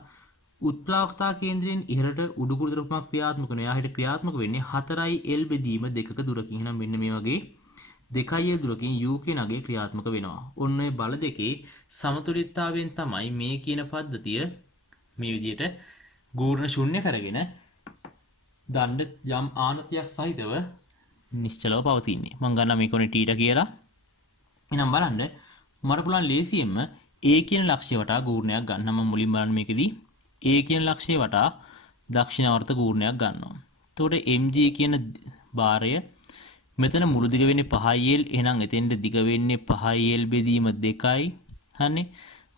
උත්ප්ලාවකතා කේන්ද්‍රයෙන් ඉහළට උඩුකුරු ද්‍රව්‍යමක් ක්‍රියාත්මක වෙනවා. එයාට ක්‍රියාත්මක වෙන්නේ 4L බෙදීම 2ක දුරකින්. එහෙනම් මෙන්න මේ වගේ 2L දුරකින් u කියන අගය ක්‍රියාත්මක වෙනවා. ඔන්න ඔය බල දෙකේ සමතුලිතතාවයෙන් තමයි මේ කියන පද්ධතිය මේ විදිහට ගූර්ණ ශුන්‍ය කරගෙන දණ්ඩ යම් ආනතියක් සහිතව නිශ්චලව පවතින්නේ. මම ගන්නවා මේ කොනේ t කියලා. එහෙනම් බලන්න මට පුළුවන් ලේසියෙන්ම A කියන ලක්ෂ්‍ය වටා ගූර්ණයක් ගන්න. මම මුලින් බලන්න මේකෙදී A කියන ලක්ෂ්‍ය වටා දක්ෂිණාවර්ත ගූර්ණයක් ගන්නවා. එතකොට mg කියන භාරය මෙතන මුළු දිග වෙන්නේ 5L. එහෙනම් එතෙන්ට දිග වෙන්නේ 5L බෙදීම 2යි. හරිනේ.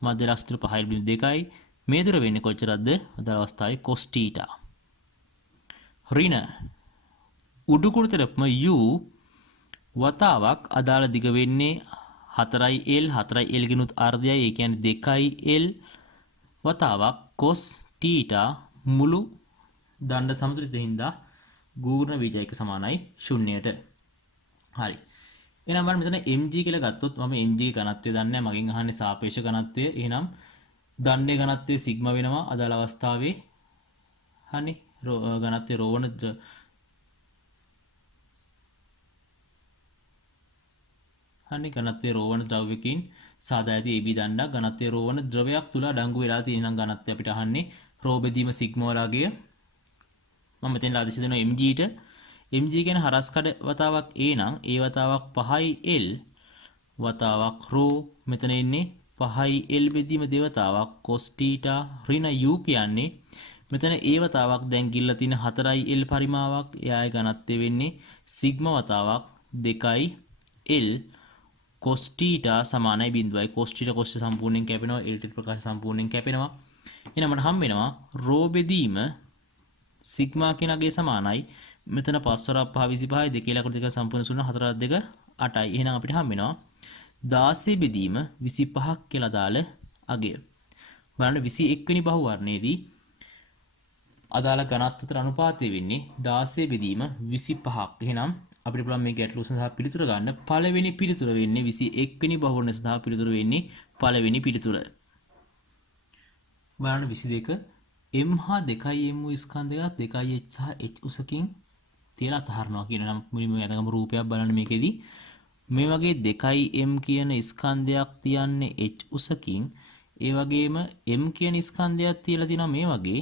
මධ්‍ය ලක්ෂ්‍ය දුර 5L බෙදීම 2යි. මේ දුර වෙන්නේ කොච්චරද? අද අවස්ථාවේ cos θ. ඍණ උඩුකුරු තරපම u වතාවක් අදාළ දිග වෙන්නේ 4L 4L ගිනුත් අර්ධයයි. ඒ කියන්නේ 2L වතාවක් cos θ මුළු දණ්ඩ සමතුලිත හින්දා ගූර්ණ විජයක සමානයි 0ට. හරි. එහෙනම් මම මෙතන mg කියලා ගත්තොත් මම mg ඝනත්වය දන්නේ නැහැ. මගෙන් අහන්නේ සාපේක්ෂ ඝනත්වය. එහෙනම් දණ්ඩේ ඝනත්වය සිග්මා වෙනවා අදාළ අවස්ථාවේ. හරි. ඝනත්වය ρ වන හරි ඝනත්වය ρ වන ද්‍රව්‍යකින් සාදා ඇති AB දණ්ඩක් ඝනත්වය ρ වන ද්‍රවයක් තුල අඩංගු වෙලා තියෙන නම් ඝනත්වය අපිට අහන්නේ ρ බෙදීම සිග්මා වලගේ. මම මෙතන ආදේශ දෙනවා mg ට. mg කියන්නේ හරස් කඩ වතාවක් a නම් a වතාවක් 5L වතාවක් ρ මෙතන ඉන්නේ 5L බෙදීම දෙවතාවක් cos θ ඍණ u කියන්නේ මෙතන a වතාවක් දැන් ගිල්ලා තියෙන 4L පරිමාවක්. එයාගේ ඝනත්වය වෙන්නේ සිග්මා වතාවක් 2L cos θ සමානයි 0යි. cos θ සම්පූර්ණයෙන් කැපෙනවා. L ප්‍රකාශ සම්පූර්ණයෙන් කැපෙනවා. එහෙනම් මට හම්බ වෙනවා ρ බෙදීම සිග්මා කියන අගය සමානයි මෙතන 5 වරක් 5 25යි දෙකේ ලකුණු දෙක සම්පූර්ණ සුණු 4 වරක් දෙක 8යි. එහෙනම් අපිට හම්බ වෙනවා 16 බෙදීම 25ක් කියලා දාල අගය. බලන්න 21 වෙනි බහුවර්ණයේදී අදාළ ඝනත්ව අතර අනුපාතය වෙන්නේ 16 බෙදීම 25ක්. එහෙනම් අපිට පුළුවන් මේ ගැටලුව සඳහා පිළිතුර ගන්න. පළවෙනි පිළිතුර වෙන්නේ 21 වෙනි බහුවර්ණය සඳහා පිළිතුර වෙන්නේ පළවෙනි පිළිතුර. බලන්න 22 m හා 2m වූ ස්කන්ධයක් 2h සහ h උසකින් තියලා අතහරිනවා කියන නම් මුලින්ම යනගම රූපයක් බලන්න මේකෙදී මේ වගේ 2m කියන ස්කන්ධයක් තියන්නේ h උසකින් ඒ වගේම m කියන ස්කන්ධයක් තියලා තිනවා මේ වගේ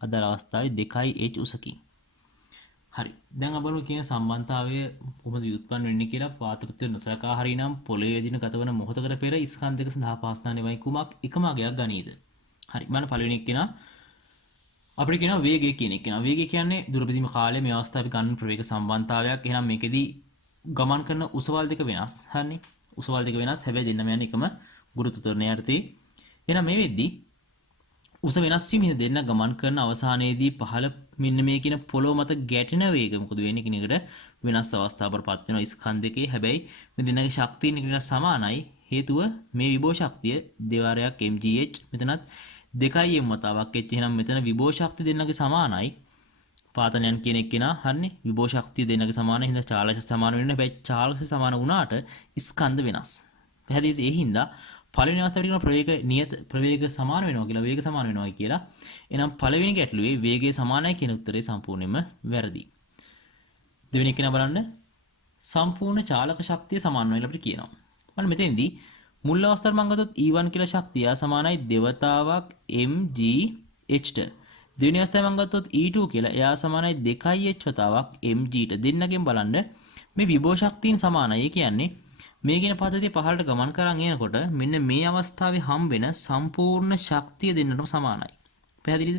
අදාළ අවස්ථාවේ 2h උසකින්. හරි. දැන් අපි බලමු කියන සම්බන්ධතාවය කොහොමද ව්‍යුත්පන්න වෙන්නේ කියලා. පාතපත්‍ය නොසලකා හරිනම් පොළවේ යදින ගතවන මොහොතකට පෙර ස්කන්ධයක සඳහා පාස්නානේ වයි කුමක් එකම අගයක් ගනීද? හරි. බලන්න පළවෙනි එක කෙනා අපිට කියනවා වේගය කියන එක. කියනවා වේගය කියන්නේ දුරබෙදීම කාලය මේ අවස්ථාවේ ගන්න ප්‍රවේග සම්බන්ධතාවයක්. එහෙනම් මේකෙදී ගමන් කරන උසවල් දෙක වෙනස්. හරිනේ. උසවල් දෙක වෙනස්. හැබැයි දෙන්නම යන්නේ එකම ගුරුත්ව ත්වරණය යටතේ. එහෙනම් මේ වෙද්දී උස වෙනස් වීම දෙන්න ගමන් කරන අවසානයේදී පහළ මෙන්න මේ කියන පොළොව මත ගැටෙන වේග මොකද වෙන්නේ කියන එකට වෙනස් අවස්ථාවකටපත් වෙනවා ස්කන්ධකේ. හැබැයි මේ දෙන්නගේ ශක්තිය නිකන් සමානයි. හේතුව මේ විභව ශක්තිය දෙවාරයක් mgh මෙතනත් 2m වතාවක් h. එහෙනම් මෙතන විභව ශක්තිය දෙන්නගේ සමානයි. පාතනයන් කියන එක කෙනා හරිනේ විභව ශක්තිය දෙන්නගේ සමානයි. හින්දා චාලක සමාන වෙන්නේ. හැබැයි චාලක සමාන වුණාට ස්කන්ධ වෙනස්. පැහැදිලිද? ඒ හින්දා පළවෙනි අවස්ථාවේ කියන ප්‍රවේග නියත ප්‍රවේග සමාන වෙනවා කියලා වේග සමාන වෙනවා කියලා. එහෙනම් පළවෙනි ගැටලුවේ වේගය සමානයි කියන උත්තරේ සම්පූර්ණයෙන්ම වැරදි. දෙවෙනි එක බලන්න සම්පූර්ණ චාලක ශක්තිය සමාන වෙනවා අපිට කියනවා. බලන්න මෙතෙන්දී මුල් අවස්ථාවේ මම ගත්තොත් E1 කියලා ශක්තිය සමානයි දෙවතාවක් mgh ට. දෙවෙනි අවස්ථාවේ මම ගත්තොත් E2 කියලා එයා සමානයි 2h වතාවක් mg ට. දෙන්නගෙන් බලන්න මේ විභව ශක්තියන් සමානයි. ඒ කියන්නේ මේ කියන පද්ධතිය පහළට ගමන් කරන් යනකොට මෙන්න මේ අවස්ථාවේ හම් වෙන සම්පූර්ණ ශක්තිය දෙන්නටම සමානයි. පැහැදිලිද?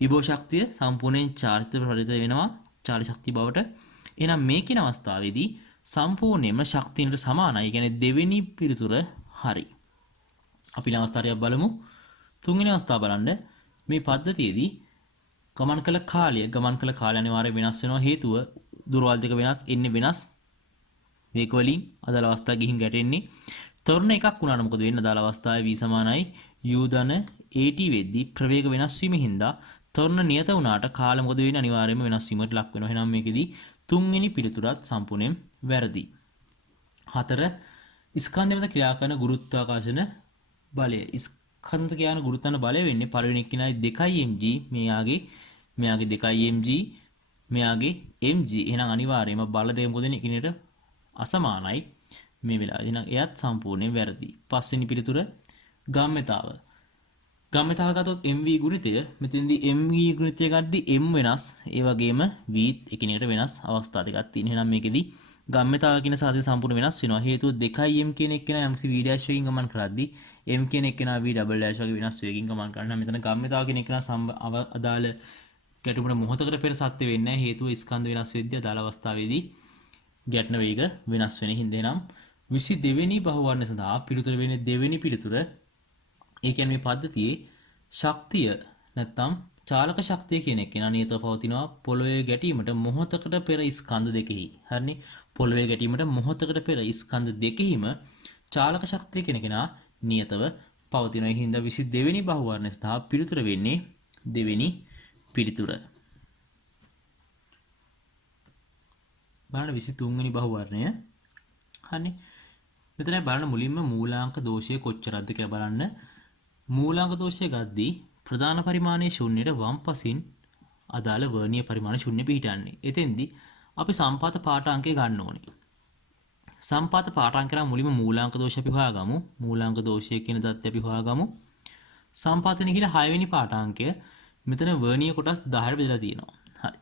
විභව ශක්තිය සම්පූර්ණයෙන් චාර්ජ්ද පරිවර්තිත වෙනවා චාර්ජ් ශක්තිය බවට. එහෙනම් මේ කියන අවස්ථාවේදී සම්පූර්ණයෙන්ම ශක්තියට සමානයි. ඒ කියන්නේ දෙවෙනි පිළිතුර හරි. අපි ඊළඟ අවස්ථාවයක් බලමු. තුන්වෙනි අවස්ථාව බලන්න මේ පද්ධතියේදී ගමන් කළ කාලය අනිවාර්යයෙන් වෙනස් වෙනවා. හේතුව දුරවල් දෙක වෙනස් එන්නේ වෙනස් වේග වලින් අදාළ අවස්ථාව ගිහින් ගැටෙන්නේ. ත්වරණ එකක් වුණාට මොකද වෙන්නේ? අදාළ අවස්ථාවේ v සමානයි u ධන at වෙද්දී ප්‍රවේග වෙනස් වීම හින්දා ත්වරණ නියත වුණාට කාලය මොකද වෙන්නේ? අනිවාර්යයෙන්ම වෙනස් වීමට ලක් වෙනවා. එහෙනම් මේකෙදී තුන්වෙනි පිළිතුරත් සම්පූර්ණයෙන් වැරදි. 4 ස්කන්ධය මත ක්‍රියා කරන ගුරුත්වාකර්ෂණ බලය. ස්කන්ධ කියන ගුරුත්වාකර්ෂණ බලය වෙන්නේ පළවෙනි එක්කිනායි 2mg මෙයාගේ 2mg මෙයාගේ mg. එහෙනම් අනිවාර්යයෙන්ම බල දෙක මොකද වෙන්නේ? එකිනෙකට අසමානයි මේ වෙලාවේ. එහෙනම් එයත් සම්පූර්ණයෙන් වැරදි. පස්වෙනි පිළිතුර ගම්‍යතාව. ගම්‍යතාව ගත්තොත් mv ගුණිතය මෙතෙන්දී mv ගුණිතය ගද්දී m වෙනස් ඒ වගේම v එකිනෙකට වෙනස් අවස්ථා දෙකක් තියෙනවා. එහෙනම් මේකෙදී ගම්‍යතාව කියන සාධකය සම්පූර්ණ වෙනස් වෙනවා. හේතුව 2m කියන එක්කෙනා mc v dash වලින් ගමන් කරද්දී m කියන එක්කෙනා v double dash වගේ වෙනස් වේගකින් ගමන් කරනවා. මෙතන ගම්‍යතාව කියන එක්කෙනා අදාළ ගැටුමට මොහොතකට පෙර සත්‍ය වෙන්නේ නැහැ. හේතුව ස්කන්ධ වෙනස් වෙද්දී අදාළ අවස්ථාවේදී ගැටන වේග වෙනස් වෙන හින්දා. නම් 22 වෙනි බහුවර්ණ සඳහා පිළිතුර වෙන්නේ දෙවෙනි පිළිතුර. ඒ කියන්නේ මේ පද්ධතියේ ශක්තිය නැත්තම් චාලක ශක්තිය කියන එක නියතව පවතිනවා පොළොවේ ගැටීමට මොහොතකට පෙර ස්කන්ධ දෙකෙහි. හරිනේ. පොළොවේ ගැටීමට මොහොතකට පෙර ස්කන්ධ දෙකෙහිම චාලක ශක්තිය කියන එක නියතව පවතිනවා. ඒ හින්දා 22 වෙනි බහුවර්ණ සඳහා පිළිතුර වෙන්නේ දෙවෙනි පිළිතුර. බලන්න 23 වෙනි බහුවර්ණය. හරිනේ. මෙතන බලන්න මුලින්ම මූලාංක දෝෂය කොච්චරද කියලා බලන්න. මූලාංක දෝෂය ගද්දී ප්‍රධාන පරිමාණයේ ශුන්‍යයට වම් පසින් අදාළ වර්ණීය පරිමාණ ශුන්‍ය පිහිටන්නේ. එතෙන්දී අපි සම්පාත පාඨාංකය ගන්න ඕනේ. සම්පාත පාඨාංක කරා මුලින්ම මූලාංක දෝෂය අපි හොයාගමු. මූලාංක දෝෂය කියන தත්ත්වය අපි හොයාගමු. සම්පාතනේ කියලා 6 වෙනි පාඨාංකය මෙතන වර්ණීය කොටස් 10ට බෙදලා තියෙනවා. හරි.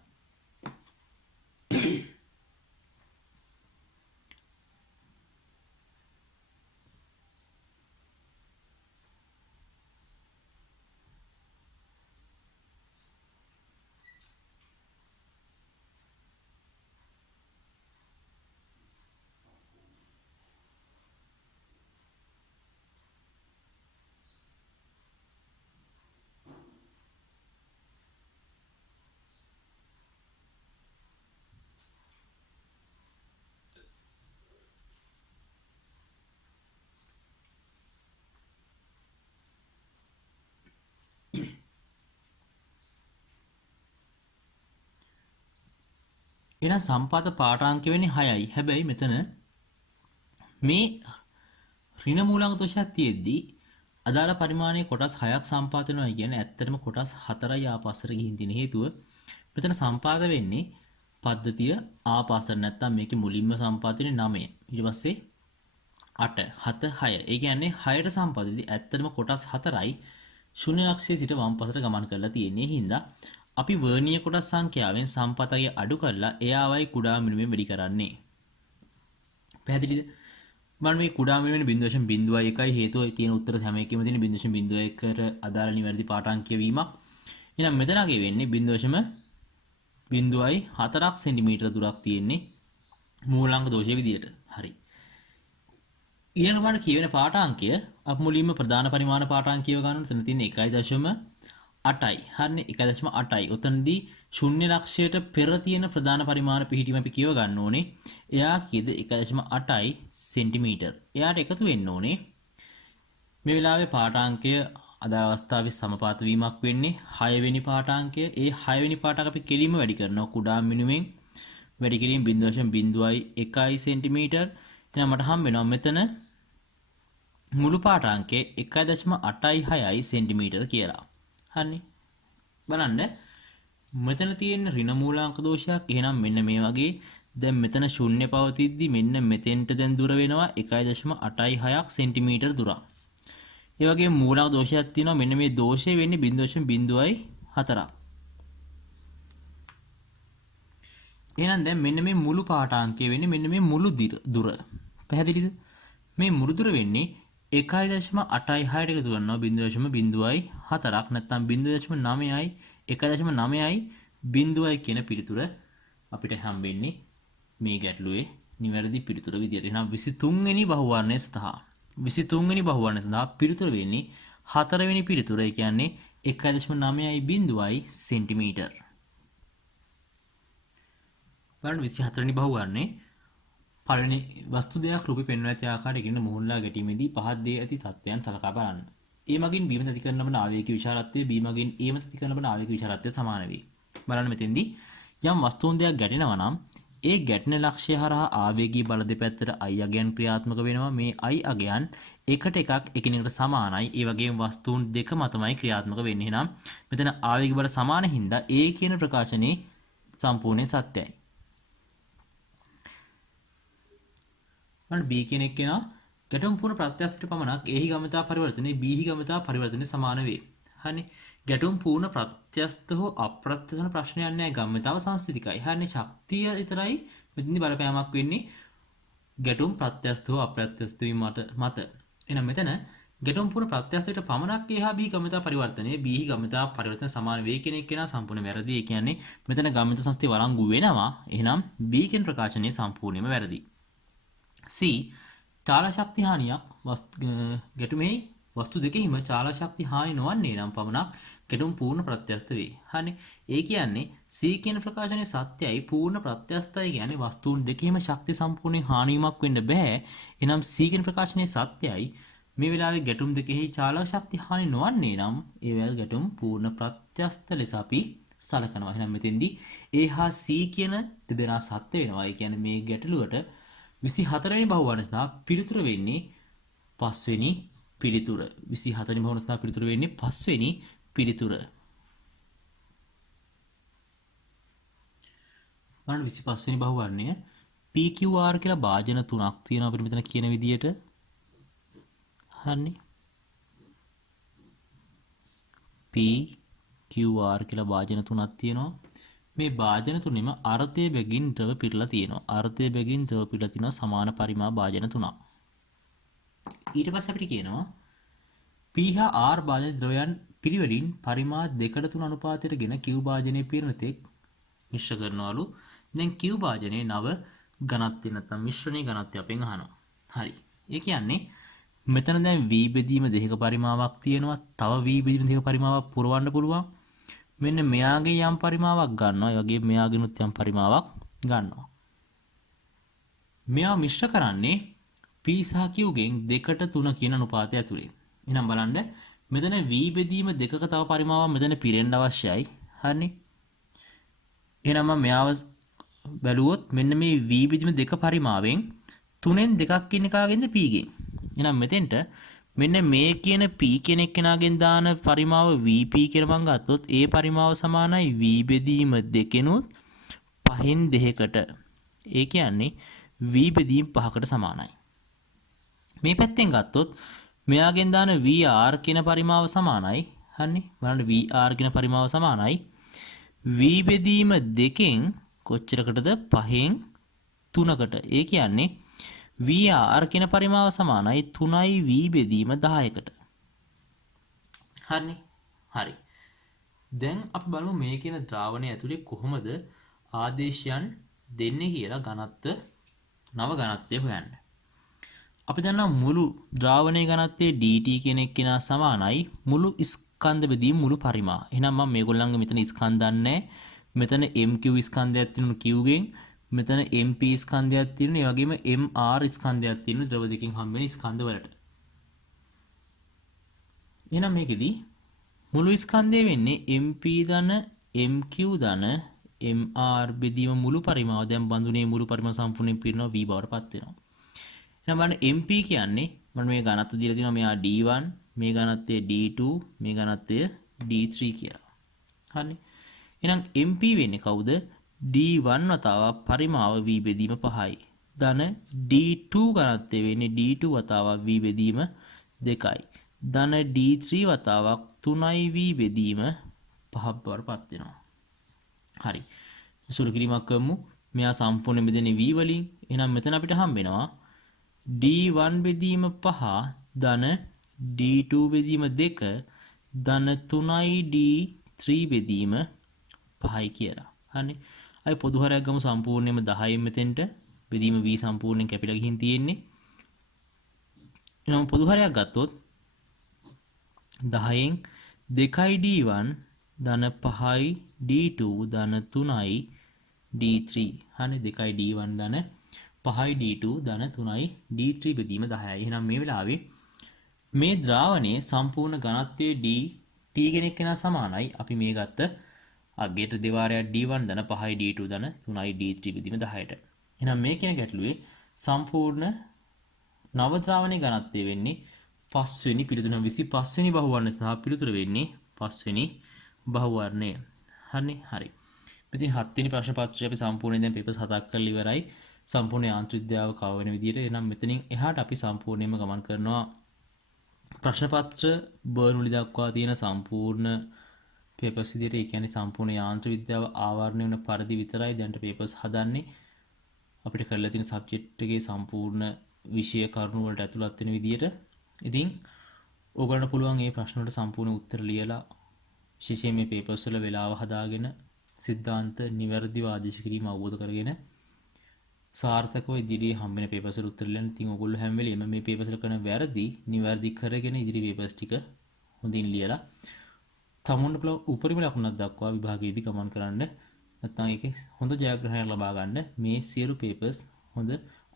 එහෙනම් සම්පාත පාඨාංක වෙන්නේ 6යි. හැබැයි මෙතන මේ ඍණ මූලාංක දෝෂයක් තියෙද්දි අදාළ පරිමාණයේ කොටස් 6ක් සම්පාත වෙනවා කියන්නේ ඇත්තටම කොටස් 4යි ආපස්සට ගිහින් තියෙන හේතුව මෙතන සම්පාත වෙන්නේ පද්ධතිය ආපස්සට නැත්තම් මේකේ මුලින්ම සම්පාත වෙන්නේ 9. ඊට පස්සේ 8 7 6. ඒ කියන්නේ 6ට සම්පාදිතී ඇත්තටම කොටස් 4යි ශුන්‍ය ලක්ෂයේ සිට වම් පසට ගමන් කරලා තියෙන්නේ. හින්දා අපි වර්ණීය කොටස් සංඛ්‍යාවෙන් සම්පතගේ අඩු කරලා එයාවයි කුඩා මිනිමෙන් වැඩි කරන්නේ. පැහැදිලිද? මම මේ කුඩා මිනිමෙන් 0.01යි හේතුව තියෙන උත්තර හැම එකෙම තියෙන 0.01ට අදාළ නිවැරදි පාඨාංකය වීමක්. එහෙනම් මෙතනගේ වෙන්නේ 0.04ක් සෙන්ටිමීටර දුරක් තියෙන්නේ මූලාංක දෝෂයේ විදියට. හරි. ඊළඟට කියවෙන පාඨාංකය අප මුලින්ම ප්‍රධාන පරිමාණ පාඨාංකයව ගන්න තැන තියෙන 1.8යි. හරිනේ 1.8යි. උතනදී ශුන්‍ය ලක්ෂයට පෙර තියෙන ප්‍රධාන පරිමාණ පිහිටීම අපි කියව ගන්න ඕනේ. එයා කීයද 1.8යි සෙන්ටිමීටර්. එයාට එකතු වෙන්න ඕනේ. මේ වෙලාවේ පාඨාංකය අදාළ අවස්ථාවේ සමපාත වීමක් වෙන්නේ 6 වෙනි පාඨාංකය. ඒ 6 වෙනි පාඨක අපි කෙලින්ම වැඩි කරනවා කුඩා මිනිමෙන් වැඩි කිරීම 0.01 සෙන්ටිමීටර්. එහෙනම් මට හම්බ වෙනවා මෙතන මුළු පාඨාංකයේ 1.86යි සෙන්ටිමීටර කියලා. හරිනේ. බලන්න මෙතන තියෙන ඍණ මූලාංක දෝෂයක්. එහෙනම් මෙන්න මේ වගේ දැන් මෙතන ශුන්‍ය පවතිද්දි මෙන්න මෙතෙන්ට දැන් දුර වෙනවා 1.86ක් සෙන්ටිමීටර දුරක්. ඒ වගේම මූලාංක දෝෂයක් තියෙනවා. මෙන්න මේ දෝෂය වෙන්නේ 0.04ක්. එහෙනම් දැන් මෙන්න මේ මුළු පාඨාංකය වෙන්නේ මෙන්න මේ මුළු දුර. පැහැදිලිද? මේ මුළු දුර වෙන්නේ 1.86ට එකතු කරනවා 0.04ක් නැත්නම් 0.9යි 1.9යි 0යි කියන පිළිතුර අපිට හම්බෙන්නේ මේ ගැටලුවේ නිවැරදි පිළිතුර විදියට. එහෙනම් 23 වෙනි බහුවර්ණය සඳහා 23 වෙනි බහුවර්ණය සඳහා පිළිතුර වෙන්නේ 4 වෙනි පිළිතුර. ඒ කියන්නේ 1.9යි 0යි සෙන්ටිමීටර්. බලන්න 24 වෙනි බහුවර්ණේ පළවෙනි වස්තු දෙයක් රූපේ පෙන්වන ඇති ආකාරයකින් මුහුණලා ගැටීමේදී පහත් දේ ඇති තත්ත්වයන් සලකා බලන්න. ඒ මගින් බීම ඇති කරන ලබන ආවේගික විශාලත්වය බී මගින් ඒ මත ඇති කරන ලබන ආවේගික විශාලත්වය සමාන වේ. බලන්න මෙතෙන්දී යම් වස්තුන් දෙයක් ගැටෙනවා නම් ඒ ගැටෙන ලක්ෂ්‍ය හරහා ආවේගී බල දෙපැත්තට I අගයන් ක්‍රියාත්මක වෙනවා. මේ I අගයන් එකට එකක් එකිනෙකට සමානයි. ඒ වගේම වස්තුන් දෙක මතමයි ක්‍රියාත්මක වෙන්නේ. එහෙනම් මෙතන ආවේගී බල සමාන හින්දා A කියන ප්‍රකාශනයේ සම්පූර්ණ සත්‍යයි. B කෙනෙක් කෙනා ගැටුම් පූර්ණ ප්‍රත්‍යස්තට පමණක් A ගමතා පරිවර්තනයේ B ගමතා පරිවර්තනයේ සමාන වේ. හරිනේ. ගැටුම් පූර්ණ ප්‍රත්‍යස්ත හෝ අප්‍රත්‍යස්ත වන ප්‍රශ්නයක් නැහැ. ගම්මතාව සංස්ථිතිකයි. හරිනේ. ශක්තිය විතරයි මෙතනදී බලපෑමක් වෙන්නේ ගැටුම් ප්‍රත්‍යස්ත හෝ අප්‍රත්‍යස්ත වීම මත. එහෙනම් මෙතන ගැටුම් පූර්ණ ප්‍රත්‍යස්තයට පමණක් A හා B ගමතා පරිවර්තනයේ B ගමතා පරිවර්තන සමාන වේ කියන එක කෙනා සම්පූර්ණ වැරදි. ඒ කියන්නේ මෙතන ගම්මිත සංස්ථිතිය වළංගු වෙනවා. එහෙනම් B කියන ප්‍රකාශනයේ සම්පූර්ණයෙන්ම වැරදි. C චාල ශක්ති හානියක් ගැටුමේ වස්තු දෙකෙහිම චාල ශක්ති හානි නොවන්නේ නම් පමණක් ගැටුම් පූර්ණ ප්‍රත්‍යස්ත වේ. හරිනේ. ඒ කියන්නේ C කියන ප්‍රකාශනයේ සත්‍යයි පූර්ණ ප්‍රත්‍යස්තයි කියන්නේ වස්තුන් දෙකෙහිම ශක්ති සම්පූර්ණයෙන් හානි වීමක් වෙන්න බෑ. එහෙනම් C කියන ප්‍රකාශනයේ සත්‍යයි මේ වෙලාවේ ගැටුම් දෙකෙහි චාල ශක්ති හානි නොවන්නේ නම් ඒ වෙලාවේ ගැටුම් පූර්ණ ප්‍රත්‍යස්ත ලෙස අපි සලකනවා. එහෙනම් මෙතෙන්දී A හා C කියන දෙදෙනා සත්‍ය වෙනවා. ඒ කියන්නේ මේ ගැටලුවට 24 වෙනි බහුවර්ණ සඳහා පිළිතුර වෙන්නේ 5 වෙනි පිළිතුර. 24 වෙනි බහුවර්ණ සඳහා පිළිතුර වෙන්නේ 5 වෙනි පිළිතුර. බලන්න 25 වෙනි බහුවර්ණය PQR කියලා භාජන තුනක් තියෙනවා අපිට මෙතන කියන විදියට. හරිනේ. PQR කියලා භාජන තුනක් තියෙනවා. මේ භාජන තුනෙම අර්ථය බැගින් ද්‍රව පිරලා තියෙනවා. අර්ථය බැගින් ද්‍රව පිරලා තියෙනවා සමාන පරිමා භාජන තුනක්. ඊට පස්සේ අපිට කියනවා P හා R භාජන ද්‍රවයන් පිරිවලින් පරිමා 2:3 අනුපාතයටගෙන Q භාජනයේ පිරෙන තෙක් මිශ්‍ර කරනවලු. දැන් Q භාජනයේ නව ඝනත්වය නැත්නම් මිශ්‍රණයේ ඝනත්වය අපෙන් අහනවා. හරි. ඒ කියන්නේ මෙතන දැන් V බෙදීම දෙකක පරිමාවක් තියෙනවා. තව V බෙදීම දෙකක පරිමාවක් පුරවන්න පුළුවන්. මෙන්න මෙයාගේ යම් පරිමාවක් ගන්නවා. ඒ වගේ මෙයාගෙනුත් යම් පරිමාවක් ගන්නවා. මෙයා මිශ්‍ර කරන්නේ P සහ Q ගෙන් 2:3 කියන අනුපාතය ඇතුලේ. එහෙනම් බලන්න මෙතන v බෙදීම දෙකක තව පරිමාවක් මෙතන පිරෙන්න අවශ්‍යයි. හරිනේ. එහෙනම් මම මෙයාව බැලුවොත් මෙන්න මේ v බෙදීම දෙක පරිමාවෙන් 3න් දෙකක් ඉන්නේ කාගෙන්ද p ගෙන්. එහෙනම් මෙතෙන්ට මෙන්න මේ කියන p කියන එක්කෙනාගෙන් දාන පරිමාව vp කියලා මම ගත්තොත් ඒ පරිමාව සමානයි v බෙදීම දෙකෙනුත් 5න් දෙකකට. ඒ කියන්නේ v බෙදීම 5කට සමානයි. මේ පැත්තෙන් ගත්තොත් මෙයාගෙන් දාන vr කියන පරිමාව සමානයි. හරිනේ. බලන්න vr කියන පරිමාව සමානයි v බෙදීම දෙකෙන් කොච්චරකටද 5න් 3කට. ඒ කියන්නේ vr කියන පරිමාව සමානයි 3යි v බෙදීම 10කට. හරිනේ. හරි. දැන් අපි බලමු මේ කියන ද්‍රාවණය ඇතුලේ කොහොමද ආදේශයන් දෙන්නේ කියලා ඝනත්ව නව ඝනත්වය හොයන්න. අපි දන්නවා මුළු ද්‍රාවණයේ ඝනත්වයේ dt කියන එක්කෙනා සමානයි මුළු ස්කන්ධ බෙදීම මුළු පරිමා. එහෙනම් මම මේගොල්ලන්ගේ මෙතන ස්කන්ධ දන්නේ මෙතන mq ස්කන්ධයක් තියෙනවා q ගෙන් මෙතන mp ස්කන්ධයක් තියෙනවා ඒ වගේම mr ස්කන්ධයක් තියෙනවා ද්‍රව දෙකෙන් හම්බ වෙන ස්කන්ධ වලට. එහෙනම් මේකෙදි මුළු ස්කන්ධය වෙන්නේ mp ධන mq ධන mr බෙදීම මුළු පරිමාව දැන් බඳුනේ මුළු පරිමාව සම්පූර්ණයෙන් පිරෙනවා v බවට පත් වෙනවා. එහෙනම් බලන්න mp කියන්නේ මම මේ ඝනත්ව දීලා තියෙනවා මෙයා d1 මේ ඝනත්වය d2 මේ ඝනත්වය d3 කියලා. හරිනේ. එහෙනම් mp වෙන්නේ කවුද? d1 වතාවක් පරිමාව v බෙදීම 5යි. ධන d2 ඝනත්වය වෙන්නේ d2 වතාවක් v බෙදීම 2යි. ධන d3 වතාවක් 3යි v බෙදීම 5 බවට පත් වෙනවා. හරි. සුළු කිරීමක් කරමු. මෙයා සම්පූර්ණ බෙදෙන්නේ v වලින්. එහෙනම් මෙතන අපිට හම්බ වෙනවා d1 බෙදීම 5 ධන d2 බෙදීම 2 ධන 3යි d3 බෙදීම 5යි කියලා. හරිනේ. අපි පොදු හරයක් ගමු සම්පූර්ණයෙන්ම 10න් මෙතෙන්ට බෙදීම v සම්පූර්ණයෙන් කැපිලා ගිහින් තියෙන්නේ. එහෙනම් පොදු හරයක් ගත්තොත් 10න් 2යි d1 ධන 5යි d2 ධන 3යි d3. හරිනේ. 2යි d1 ධන 5යි d2 ධන 3යි d3 බෙදීම 10යි. එහෙනම් මේ වෙලාවේ මේ ද්‍රාවණයේ සම්පූර්ණ ඝනත්වයේ d t කෙනෙක් කෙනා සමානයි. අපි මේ ගත්ත අග්ගයට දෙවාරයක් d1 ධන 5යි d2 ධන 3යි d3 බෙදීම 10ට. එහෙනම් මේ කියන ගැටලුවේ සම්පූර්ණ නව ද්‍රාවණයේ ඝනත්වය වෙන්නේ 5 වෙනි පිළිතුර 25 වෙනි බහුවර්ණය සහ පිළිතුර වෙන්නේ 5 වෙනි බහුවර්ණය. හරිනේ. හරි. ඉතින් 7 වෙනි ප්‍රශ්න පත්‍රය අපි සම්පූර්ණයෙන් දැන් පේපර්ස් 7ක් කරලා ඉවරයි. සම්පූර්ණ යාන්ත්‍රික විද්‍යාව කව වෙන විදිහට. එහෙනම් මෙතනින් එහාට අපි සම්පූර්ණයෙන්ම ගමන් කරනවා ප්‍රශ්න පත්‍ර බර්නුලි දක්වා තියෙන සම්පූර්ණ පේපර්ස් විදිහට. ඒ කියන්නේ සම්පූර්ණ යාන්ත්‍රික විද්‍යාව ආවරණය වෙන පරිදි විතරයි දැන්ට පේපර්ස් හදන්නේ. අපිට කරලා තියෙන සබ්ජෙක්ට් එකේ සම්පූර්ණ විෂය කරුණු වලට ඇතුළත් වෙන විදිහට. ඉතින් ඕගොල්ලන්ට පුළුවන් මේ ප්‍රශ්න වලට සම්පූර්ණ උත්තර ලියලා විශේෂයෙන් මේ පේපර්ස් වල වෙලාව හදාගෙන සිද්ධාන්ත නිවැරදිව ආදේශ කිරීම අවබෝධ කරගෙන සාර්ථකව ඉදිරියේ හම්බෙන පේපර්ස් වල උත්තර ලියන්න. ඉතින් ඕගොල්ලෝ හැම වෙලෙම මේ පේපර්ස් වල කරන වැරදි නිවැරදි කරගෙන ඉදිරි පේපර්ස් ටික හොඳින් ලියලා තමුන්ට පුළුවන් උපරිම ලකුණක් දක්වා විභාගයේදී ගමන් කරන්න. නැත්නම් ඒකේ හොඳ ජයග්‍රහණයක් ලබා ගන්න මේ සියලු පේපර්ස් හොඳ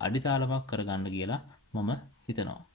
අඩිතාලමක් කරගන්න කියලා මම හිතනවා.